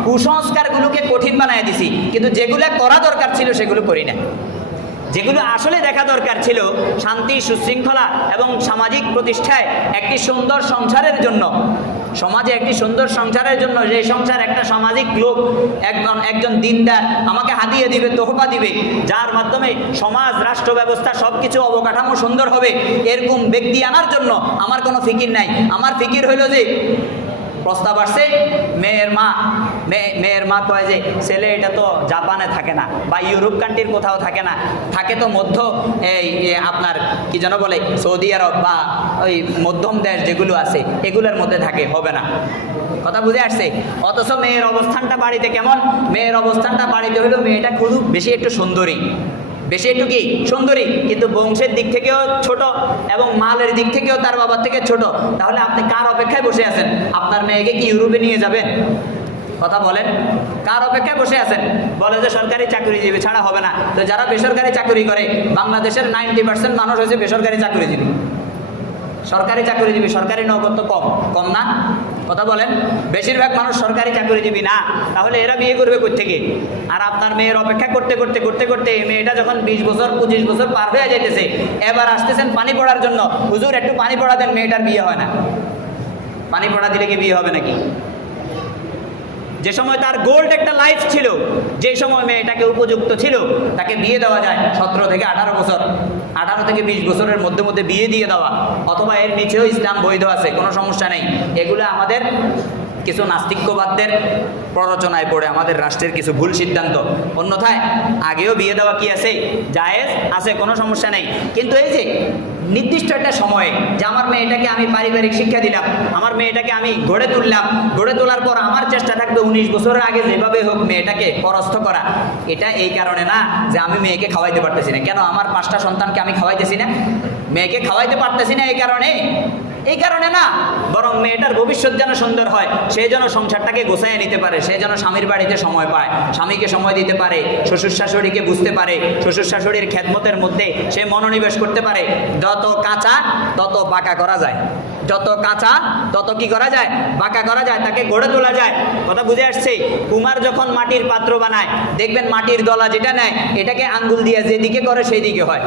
কুসংস্কারগুলোকে কঠিন বানায় দিছি, কিন্তু যেগুলো করা দরকার ছিল সেগুলো করি না। যেগুলো আসলে দেখা দরকার ছিল, শান্তি, সুশৃঙ্খলা এবং সামাজিক প্রতিষ্ঠায় একটি সুন্দর সংসারের জন্য, সমাজে একটি সুন্দর সংসারের জন্য, যে সংসার একটা সামাজিক লোক, একজন দিনদার আমাকে হাতিয়ে দিবে, তোহফা দিবে, যার মাধ্যমে সমাজ, রাষ্ট্র ব্যবস্থা সবকিছু অবকাঠামো সুন্দর হবে, এরকম ব্যক্তি আনার জন্য আমার কোনো ফিকির নাই। আমার ফিকির হইল যে প্রস্তাব আসছে, মেয়ের মা কয় যে ছেলে এটা তো জাপানে থাকে না বা ইউরোপ কান্ট্রির কোথাও থাকে না, থাকে তো মধ্য এই আপনার কি যেন বলে সৌদি আরব বা ওই মধ্যম দেশ যেগুলো আছে এগুলোর মধ্যে থাকে, হবে না। কথা বুঝে আসছে? অথচ মেয়ের অবস্থানটা বাড়িতে কেমন? মেয়ের অবস্থানটা বাড়িতে হলো মেয়েটা খুব বেশি একটু সুন্দরী, বেশি একটু কি সুন্দরী, কিন্তু বংশের দিক থেকেও ছোট এবং মালের দিক থেকেও তার বাবার থেকে ছোট। তাহলে আপনি কার অপেক্ষায় বসে আছেন? আপনার মেয়েকে কি ইউরোপে নিয়ে যাবেন? কথা বলেন, কার অপেক্ষায় বসে আছেন? বলে যে সরকারি চাকরিজীবী ছাড়া হবে না। তো যারা বেসরকারি চাকরি করে, বাংলাদেশের 90% মানুষ হয়েছে বেসরকারি চাকরিজীবী। সরকারি চাকরিজীবী, সরকারি নৌকর তো কম না? কথা বলেন, বেশিরভাগ মানুষ সরকারি চাকরিজীবী না। তাহলে এরা বিয়ে করবে কোথা থেকে? আর আপনার মেয়ের অপেক্ষা করতে করতে করতে করতে এই মেয়েটা যখন 20 বছর 25 বছর পার হয়ে যাইতেছে, এবার আসতেছেন পানি পড়ার জন্য, হুজুর একটু পানি পড়া দেন, মেয়েটার বিয়ে হয় না। পানি পড়া দিলে কি বিয়ে হবে নাকি? যে সময় তার গোল্ড একটা লাইফ ছিল, যে সময় মেয়েটাকে উপযুক্ত ছিল, তাকে বিয়ে দেওয়া যায় 17 থেকে 18 বছর, 18 থেকে 20 বছরের মধ্যে মধ্যে বিয়ে দিয়ে দেওয়া, অথবা এর নিচেও ইসলাম বৈধ আছে, কোনো সমস্যা নেই। এগুলো আমাদের কিছু নাস্তিক্যবাদদের প্ররোচনায় পড়ে আমাদের রাষ্ট্রের কিছু ভুল সিদ্ধান্ত। অন্যথায় আগেও বিয়ে দেওয়া কি আছে? জায়েজ আছে, কোনো সমস্যা নেই। কিন্তু এই যে নির্দিষ্ট একটা সময়ে যে আমার মেয়েটাকে আমি পারিবারিক শিক্ষা দিলাম, আমার মেয়েটাকে আমি গড়ে তুললাম, গড়ে তোলার পর আমার চেষ্টা থাকবে 19 বছরের আগে যেভাবে হোক মেয়েটাকে পরাস্ত করা। এটা এই কারণে না যে আমি মেয়েকে খাওয়াইতে পারতেছি না। কেন? আমার 5টা সন্তানকে আমি খাওয়াইতেছি না, মেয়েকে খাওয়াইতে পারতেছি না এই কারণে না, বরং মেয়েটার ভবিষ্যৎ যেন সুন্দর হয়, সে যেন সংসারটাকে গোছাইয়ে নিতে পারে, সে যেন স্বামীর বাড়িতে সময় পায়, স্বামীকে সময় দিতে পারে, শ্বশুর শাশুড়িকে বুঝতে পারে, শ্বশুর শাশুড়ির খেদমতের মধ্যে সে মনোনিবেশ করতে পারে। যত কাঁচা তত বাঁকা করা যায়, যত কাঁচা তত কি করা যায়? বাঁকা করা যায়, তাকে গড়ে তোলা যায়। কথা বুঝে আসছে? কুমার যখন মাটির পাত্র বানায়, দেখবেন মাটির দলা যেটা নেয়, এটাকে আঙ্গুল দিয়ে যেদিকে করে সেই দিকে হয়,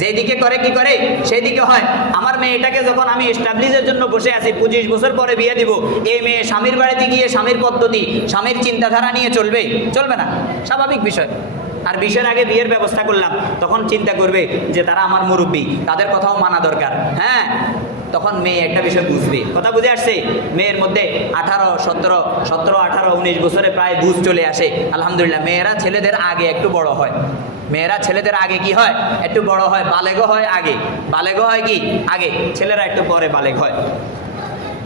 যেদিকে করে কি করে সেই দিকে হয়। আমার মেয়েটাকে যখন আমি এস্টাবলিশের জন্য বসে আছি, 25 বছর পরে বিয়ে দিব, এই মেয়ে স্বামীর বাড়িতে গিয়ে স্বামীর পদ্ধতি, স্বামীর চিন্তাধারা নিয়ে চলবে না, স্বাভাবিক বিষয়। আর বিয়ের আগে বিয়ের ব্যবস্থা করলাম, তখন চিন্তা করবে যে তারা আমার মুরব্বী, তাদের কথাও মানা দরকার। হ্যাঁ, তখন মেয়ে একটা বিষয় বুঝবে। কথা বুঝে আসছে? মেয়ের মধ্যে 18, 17, 18, 19 বছরে প্রায় বুঝ চলে আসে। আলহামদুলিল্লাহ, মেয়েরা ছেলেদের আগে একটু বড় হয়, মেয়েরা ছেলেদের আগে কি হয়? একটু বড় হয়, বালেগ হয় আগে, বালেগ হয় কি আগে, ছেলেরা একটু পরে বালেগ হয়।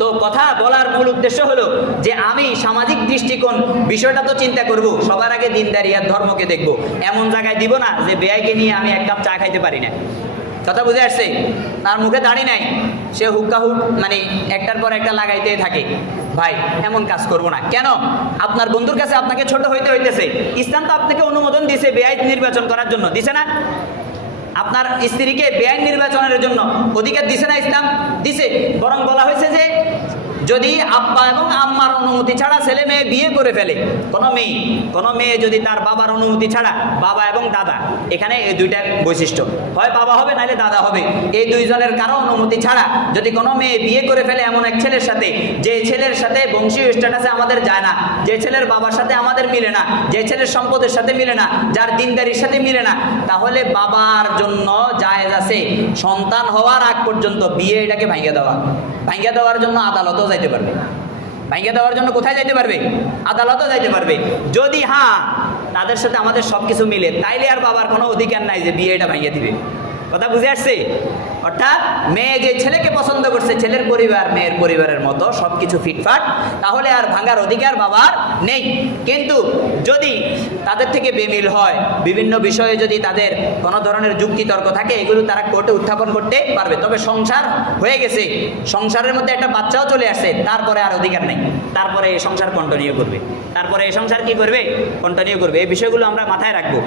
তো কথা বলার মূল উদ্দেশ্য হলো যে আমি সামাজিক দৃষ্টিকোণ বিষয়টা তো চিন্তা করব, সবার আগে দিনদারি আর ধর্মকে দেখব। এমন জায়গায় দিব না যে বেয়াইকে নিয়ে আমি এক কাপ চা খাইতে পারি না। কথা বুঝে আসছে? তার মুখে দাড়ি নাই, সে হুক্কা মানে একটার পর একটা লাগাইতে থাকে। ভাই, এমন কাজ করব না। কেন? আপনার বন্ধুর কাছে আপনাকে ছোট হইতে হইতেছে। ইসলাম তো আপনাকে অনুমোদন দিয়েছে বেআইন নির্বাচন করার জন্য, দিছে না? আপনার স্ত্রীকে বেআইন নির্বাচনের জন্য অধিকার দিছে না ইসলাম? দিছে। বরং বলা হয়েছে যে যদি আব্বা এবং আম্মার অনুমতি ছাড়া ছেলে মেয়ে বিয়ে করে ফেলে, কোনো মেয়ে যদি তার বাবার অনুমতি ছাড়া, বাবা এবং দাদা, এখানে এই দুইটা বৈশিষ্ট্য, হয় বাবা হবে নাহলে দাদা হবে, এই দুইজনের কারো অনুমতি ছাড়া যদি কোনো মেয়ে বিয়ে করে ফেলে এমন এক ছেলের সাথে, যে ছেলের সাথে বংশীয় স্ট্যাটাসে আমাদের যায় না, যে ছেলের বাবার সাথে আমাদের মিলে না, যে ছেলের সম্পদের সাথে মিলে না, যার দিনদারির সাথে মিলে না, তাহলে বাবার জন্য জায়েজ আছে সন্তান হওয়ার আগ পর্যন্ত বিয়ে এটাকে ভাঙিয়ে দেওয়ার জন্য আদালতও যাইতে পারবে। ভাঙিয়ে দেওয়ার জন্য কোথায় যাইতে পারবে? আদালতও যাইতে পারবে। যদি তাদের সাথে আমাদের সব কিছু মিলে, তাইলে আর বাবার কোনো অধিকার নাই যে বিয়ে এটা ভাঙিয়ে দিবে। কথা বুঝে আসছে? অর্থাৎ মেয়ে যে ছেলেকে পছন্দ করছে, ছেলের পরিবার মেয়ের পরিবারের মতো সব কিছু ফিটফাট, তাহলে আর ভাঙার অধিকার বাবার নেই। কিন্তু যদি তাদের থেকে বেমিল হয়, বিভিন্ন বিষয়ে যদি তাদের কোনো ধরনের যুক্তিতর্ক থাকে, এগুলো তারা কোর্টে উত্থাপন করতে পারবে। তবে সংসার হয়ে গেছে, সংসারের মধ্যে একটা বাচ্চাও চলে আসছে, তারপরে আর অধিকার নেই, তারপরে এই সংসার কন্টিনিউ করবে, তারপরে এই সংসার কি করবে? কন্টিনিউ করবে। এই বিষয়গুলো আমরা মাথায় রাখবো।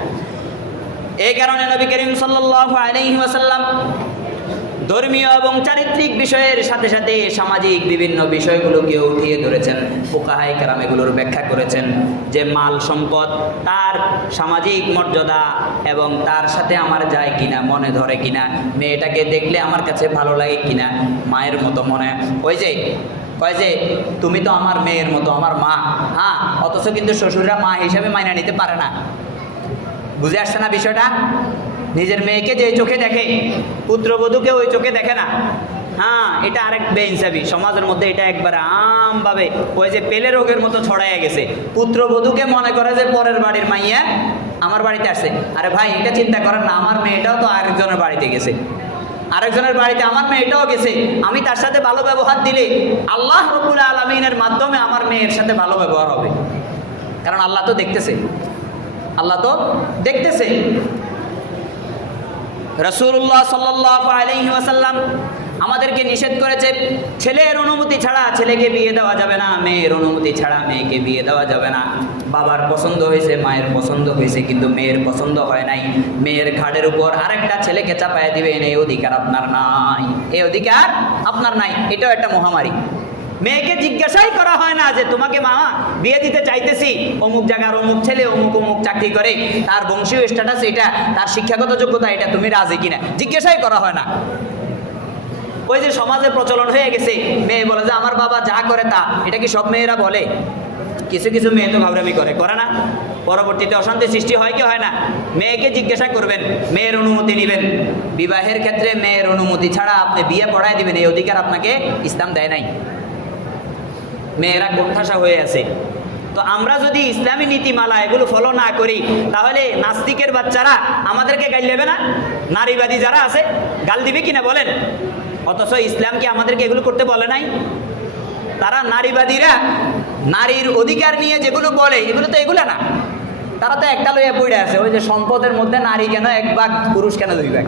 এই কারণে নবী করিম সাল্লাল্লাহু আলাইহি ওয়াসাল্লাম ধর্মীয় এবং চারিত্রিক বিষয়ের সাথে সাথে সামাজিক বিভিন্ন বিষয়গুলোকে উঠিয়ে ধরেছেন। ফুকাহায়ে কেরাম এগুলোর ব্যাখ্যা করেছেন যে মাল সম্পদ তার সামাজিক মর্যাদা এবং তার সাথে আমার যায় কিনা, মনে ধরে কিনা, মেয়েটাকে দেখলে আমার কাছে ভালো লাগে কিনা, মায়ের মতো মনে, ওই যে কয় যে তুমি তো আমার মেয়ের মতো, আমার মা, অথচ কিন্তু শ্বশুররা মা হিসাবে মাইনা নিতে পারে না। বুঝে আসছে না বিষয়টা? নিজের মেয়েকে যে চোখে দেখে, পুত্রবধূকে ওই চোখে দেখে না। হ্যাঁ, এটা আরেক বেইনসাফি সমাজের মধ্যে, এটা একবার আমভাবে ওই যে পেলে রোগের মতো ছড়াইয়া গেছে। পুত্রবধূকে মনে করে যে পরের বাড়ির মাইয়া আমার বাড়িতে আসছে। আরে ভাই, এটা চিন্তা করেন না, আমার মেয়েটাও তো আরেকজনের বাড়িতে গেছে, আরেকজনের বাড়িতে আমার মেয়েটাও গেছে। আমি তার সাথে ভালো ব্যবহার দিলে আল্লাহ রাব্বুল আলামিনের মাধ্যমে আমার মেয়ের সাথে ভালো ব্যবহার হবে, কারণ আল্লাহ তো দেখতেছে, আল্লাহ তো দেখতেছে। রাসূলুল্লাহ সাল্লাল্লাহু আলাইহি ওয়াসাল্লাম আমাদেরকে নিষেধ করেছে, ছেলের অনুমতি ছাড়া ছেলেকে বিয়ে দেওয়া যাবে না, মেয়ের অনুমতি ছাড়া মেয়েকে বিয়ে দেওয়া যাবে না। বাবার পছন্দ হয়েছে, মায়ের পছন্দ হয়েছে, কিন্তু মেয়ের পছন্দ হয় নাই, মেয়ের ঘাড়ের উপর আরেকটা ছেলেকে চাপায় দিবেন, এই অধিকার আপনার নাই, এই অধিকার আপনার নাই। এটাও একটা মহামারী। মেয়েকে জিজ্ঞাসাই করা হয় না যে তোমাকে মা বিয়ে দিতে চাইতেছি, অমুক জায়গার অমুক ছেলে অমুক অমুক চাকরি করে, তার বংশীয় স্ট্যাটাস এটা, তার শিক্ষাগত যোগ্যতা এটা, তুমি রাজি কিনা, জিজ্ঞাসাই করা হয় না। ওই যে সমাজে প্রচলন হয়ে গেছে, মেয়ে বলে যে আমার বাবা যা করে তা। এটা কি সব মেয়েরা বলে? কিছু কিছু মেয়ে তো ঘাবড়ামি করে না? পরবর্তীতে অশান্তি সৃষ্টি হয় কি হয় না? মেয়েকে জিজ্ঞাসা করবেন, মেয়ের অনুমতি নেবেন। বিবাহের ক্ষেত্রে মেয়ের অনুমতি ছাড়া আপনি বিয়ে পড়ায় দিবেন, এই অধিকার আপনাকে ইসলাম দেয় নাই। মেয়েরা কোণঠাসা হয়ে আছে। তো আমরা যদি ইসলামী নীতিমালা এগুলো ফলো না করি, তাহলে নাস্তিকের বাচ্চারা আমাদেরকে গাল দেবে না? নারীবাদী যারা আছে গাল দিবে কিনা বলেন? অথচ ইসলাম কি আমাদেরকে এগুলো করতে বলে নাই? তারা নারীবাদীরা নারীর অধিকার নিয়ে যেগুলো বলে, এগুলো তো এগুলো না। তারা তো একটা লইয়া পড়ে আছে, ওই যে সম্পদের মধ্যে নারী কেন 1 ভাগ, পুরুষ কেন 2 ভাগ,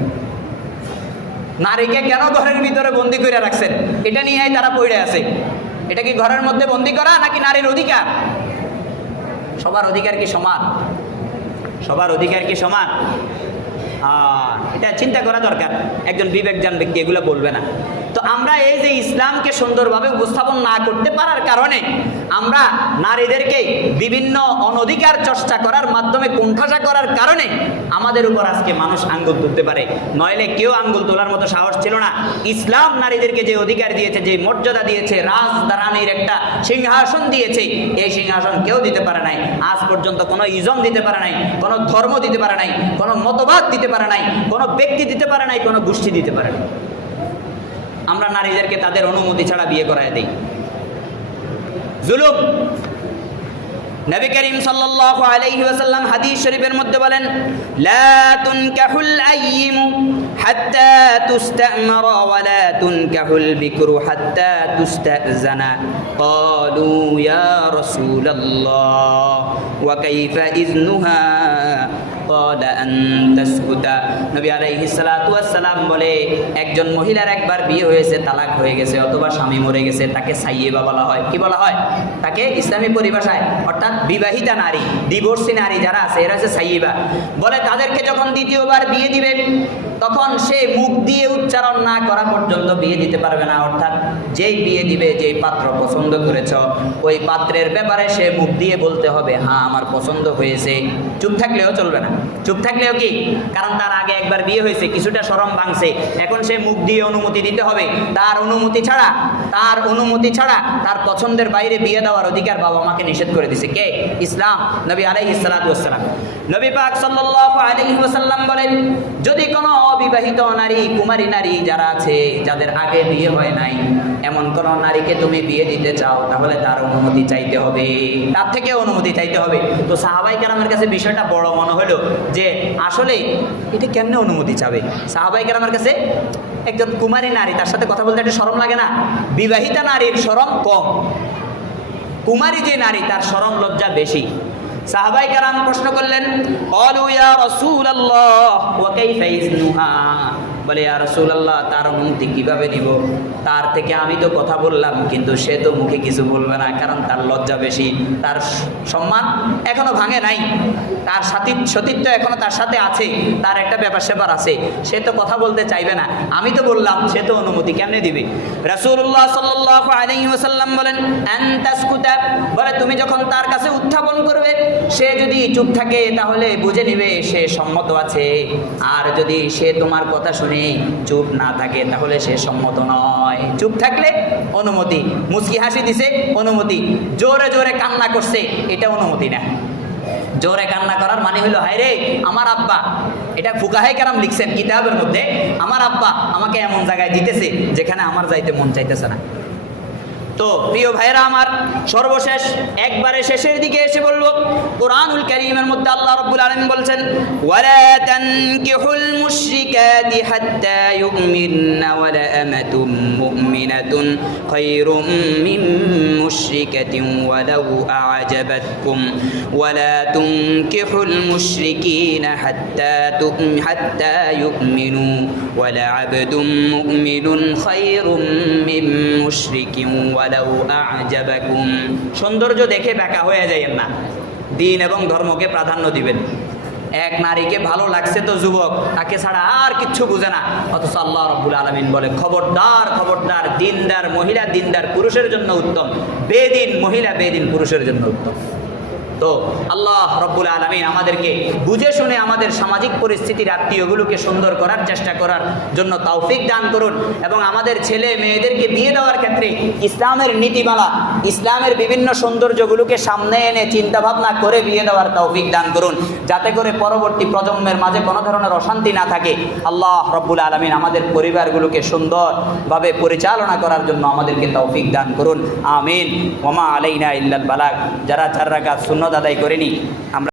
নারীকে কেন ঘরের ভিতরে বন্দি করে রাখছেন, এটা নিয়েই তারা পড়ে আছে। এটা কি ঘরের মধ্যে বন্দি করা নাকি নারীর অধিকার? সবার অধিকার কি সমান? সবার অধিকার কি সমান? এটা চিন্তা করা দরকার। একজন বিবেকবান ব্যক্তি এগুলো বলবে না। তো আমরা এই যে ইসলামকে সুন্দরভাবে উপস্থাপন না করতে পারার কারণে আমরা নারীদেরকে বিভিন্ন অনধিকার চর্চা করার মাধ্যমে কোণঠাসা করার কারণে আমাদের উপর আজকে মানুষ আঙ্গুল তুলতে পারে, নইলে কেউ আঙ্গুল তোলার মতো সাহস ছিল না। ইসলাম নারীদেরকে যে অধিকার দিয়েছে, যে মর্যাদা দিয়েছে, রাজধানীর একটা সিংহাসন দিয়েছে, এই সিংহাসন কেউ দিতে পারে নাই। আজ পর্যন্ত কোনো ইজম দিতে পারে নাই, কোনো ধর্ম দিতে পারে নাই, কোনো মতবাদ দিতে পারে নাই, কোনো ব্যক্তি দিতে পারে নাই, কোনো গোষ্ঠী দিতে পারে নাই। আমরা নারীদেরকে তাদের অনুমতি ছাড়া বিয়ে করায় দেই। জুলুম। নবী করিম সাল্লাল্লাহু আলাইহি ওয়াসাল্লাম হাদিস শরীফের মধ্যে বলেন, লা তুনকাহুল আইয়িমু হাত্তা তুস্তা'মারা ওয়া লা তুনকাহুল বিকরু হাত্তা তুস্তা'জানা। ক্বালু ইয়া রাসূলাল্লাহ ওয়া কাইফা ইযনুহা? ক্বালা আন তাসকুতা। নবী আলাইহিস সালাতু ওয়াস সালাম বলে, একজন মহিলার একবার বিয়ে হয়েছে, তালাক হয়ে গেছে, অথবা স্বামী মরে গেছে, তাকে সাইয়্যিবা বলা হয়। কি বলা হয়? তাকে ইসলামী পরিভাষায়, অর্থাৎ বিবাহিতা নারী, ডিভোর্সি নারী যারা আছে, এরা হচ্ছে সাইয়্যিবা। বলে তাদেরকে যখন দ্বিতীয়বার বিয়ে দিবে, তখন সে মুখ দিয়ে উচ্চারণ না করা পর্যন্ত বিয়ে দিতে পারবে না। অর্থাৎ যেই বিয়ে দিবে, যেই পাত্র পছন্দ করেছ, ওই পাত্রের ব্যাপারে সে মুখ দিয়ে বলতে হবে, হ্যাঁ আমার পছন্দ হয়েছে। চুপ থাকলেও চলবে না। চুপ থাকলেও কি? কারণ তার আগে একবার বিয়ে হয়েছে, কিছুটা শরম ভাঙছে, এখন সে মুখ দিয়ে অনুমতি দিতে হবে। তার অনুমতি ছাড়া তার পছন্দের বাইরে বিয়ে দেওয়ার অধিকার বাবা মাকে নিষেধ করে দিয়েছে কে? ইসলাম। নবী আলাইহিস সালাতু ওয়াস সালাম, নবী পাক সাল্লাল্লাহু আলাইহি ওয়াসাল্লাম বলেন, যদি কোনো অবিবাহিত নারী, কুমারী নারী যারা আছে, যাদের আগে বিয়ে হয় নাই, এমন কোন নারীকে তুমি বিয়ে দিতে চাও, তাহলে তার অনুমতি চাইতে হবে, তার থেকে অনুমতি চাইতে হবে। তো সাহাবায়ে কেরামের কাছে বিষয়টা বড় মনে হলো যে আসলে এটা কেমনে অনুমতি চাবে? সাহাবায়ে কেরামের কাছে একজন কুমারী নারী, তার সাথে কথা বলতে একটা শরম লাগে না? বিবাহিতা নারীর শরম কম, কুমারী যে নারী তার শরম লজ্জা বেশি। সাহাবায়ে কেরাম প্রশ্ন করলেন, ক্বালু ইয়া রাসূলুল্লাহ ওয়া কাইফা ইযনুহা? বলে, ইয়া রাসূলুল্লাহ, তার অনুমতি কিভাবে নিব? তার থেকে আমি তো কথা বললাম, কিন্তু সে তো মুখে কিছু বলবে না, কারণ তার লজ্জা বেশি, তার সম্মান এখনো ভাঙে নাই, তার সতীত্ব এখনো তার সাথে আছে, তার একটা ব্যাপার স্যাপার আছে, সে তো কথা বলতে চাইবে না। আমি তো বললাম, সে তো অনুমতি কেমনে দিবে? রাসূলুল্লাহ সাল্লাল্লাহু আলাইহি ওয়াসাল্লাম বলেন, আন তাসকুতা। বলে, তুমি যখন তার কাছে উত্থাপন করবে, সে যদি চুপ থাকে তাহলে বুঝে নিবে সে সম্মত আছে, আর যদি সে তোমার কথা শুনে চুপ না থাকে তাহলে সে সম্মত নয়। চুপ থাকলে অনুমতি, মুচকি হাসি দিছে অনুমতি, জোরে জোরে কান্না করছে এটা অনুমতি না। জোরে কান্না করার মানে হলো হায় রে আমার আব্বা, এটা ফুকাহে কেরাম লিখছেন কিতাবের মধ্যে, আমার আব্বা আমাকে এমন জায়গায় দিতেছে যেখানে আমার যাইতে মন চাইতেছে না। তো প্রিয় ভাইরা আমার, সর্বশেষ একবারে শেষের দিকে এসে বলবো, কোরআনুল কারীমের মধ্যে আল্লাহ রাব্বুল আলামিন বলছেন ওয়ালা তানকিহুল মুশরিকাতি হাত্তা ইউমিননা ওয়ালা আমাতুম মুমিনাতুন খায়রুম মিন মুশরিকাতিন ওয়ালাউ আ'জাবাতকুম ওয়ালা তুনকিহুল মুশরিকিনা হাত্তা ইউমিনু ওয়ালা আবদুম মুমিনুন খায়রুম মিন মুশরিকিন ওয়ালাউ আ'জাবাকুম। সৌন্দর্য দেখে বেকা হয়ে যাবেন না, দিন এবং ধর্মকে প্রাধান্য দিবেন। এক নারীকে ভালো লাগছে তো যুবক, তাকে ছাড়া আর কিচ্ছু বুঝে না, অথচ আল্লাহ রাব্বুল আলামিন বলে খবরদার খবরদার, দিনদার মহিলা দিনদার পুরুষের জন্য উত্তম, বেদিন মহিলা বেদিন পুরুষের জন্য উত্তম। তো আল্লাহ রাব্বুল আলামিন আমাদেরকে বুঝে শুনে আমাদের সামাজিক পরিস্থিতির আত্মীয়গুলোকে সুন্দর করার চেষ্টা করার জন্য তৌফিক দান করুন, এবং আমাদের ছেলে মেয়েদেরকে বিয়ে দেওয়ার ক্ষেত্রে ইসলামের নীতিমালা, ইসলামের বিভিন্ন সৌন্দর্যগুলোকে সামনে এনে চিন্তা ভাবনা করে বিয়ে দেওয়ার তৌফিক দান করুন, যাতে করে পরবর্তী প্রজন্মের মাঝে কোনো ধরনের অশান্তি না থাকে। আল্লাহ রাব্বুল আলামিন আমাদের পরিবারগুলোকে সুন্দরভাবে পরিচালনা করার জন্য আমাদেরকে তৌফিক দান করুন। আমিন। ওমা আলাইনা ইল্লাল বালাগ। যারা 4 রাকাত সুন্নাত আদায় করেনি আমরা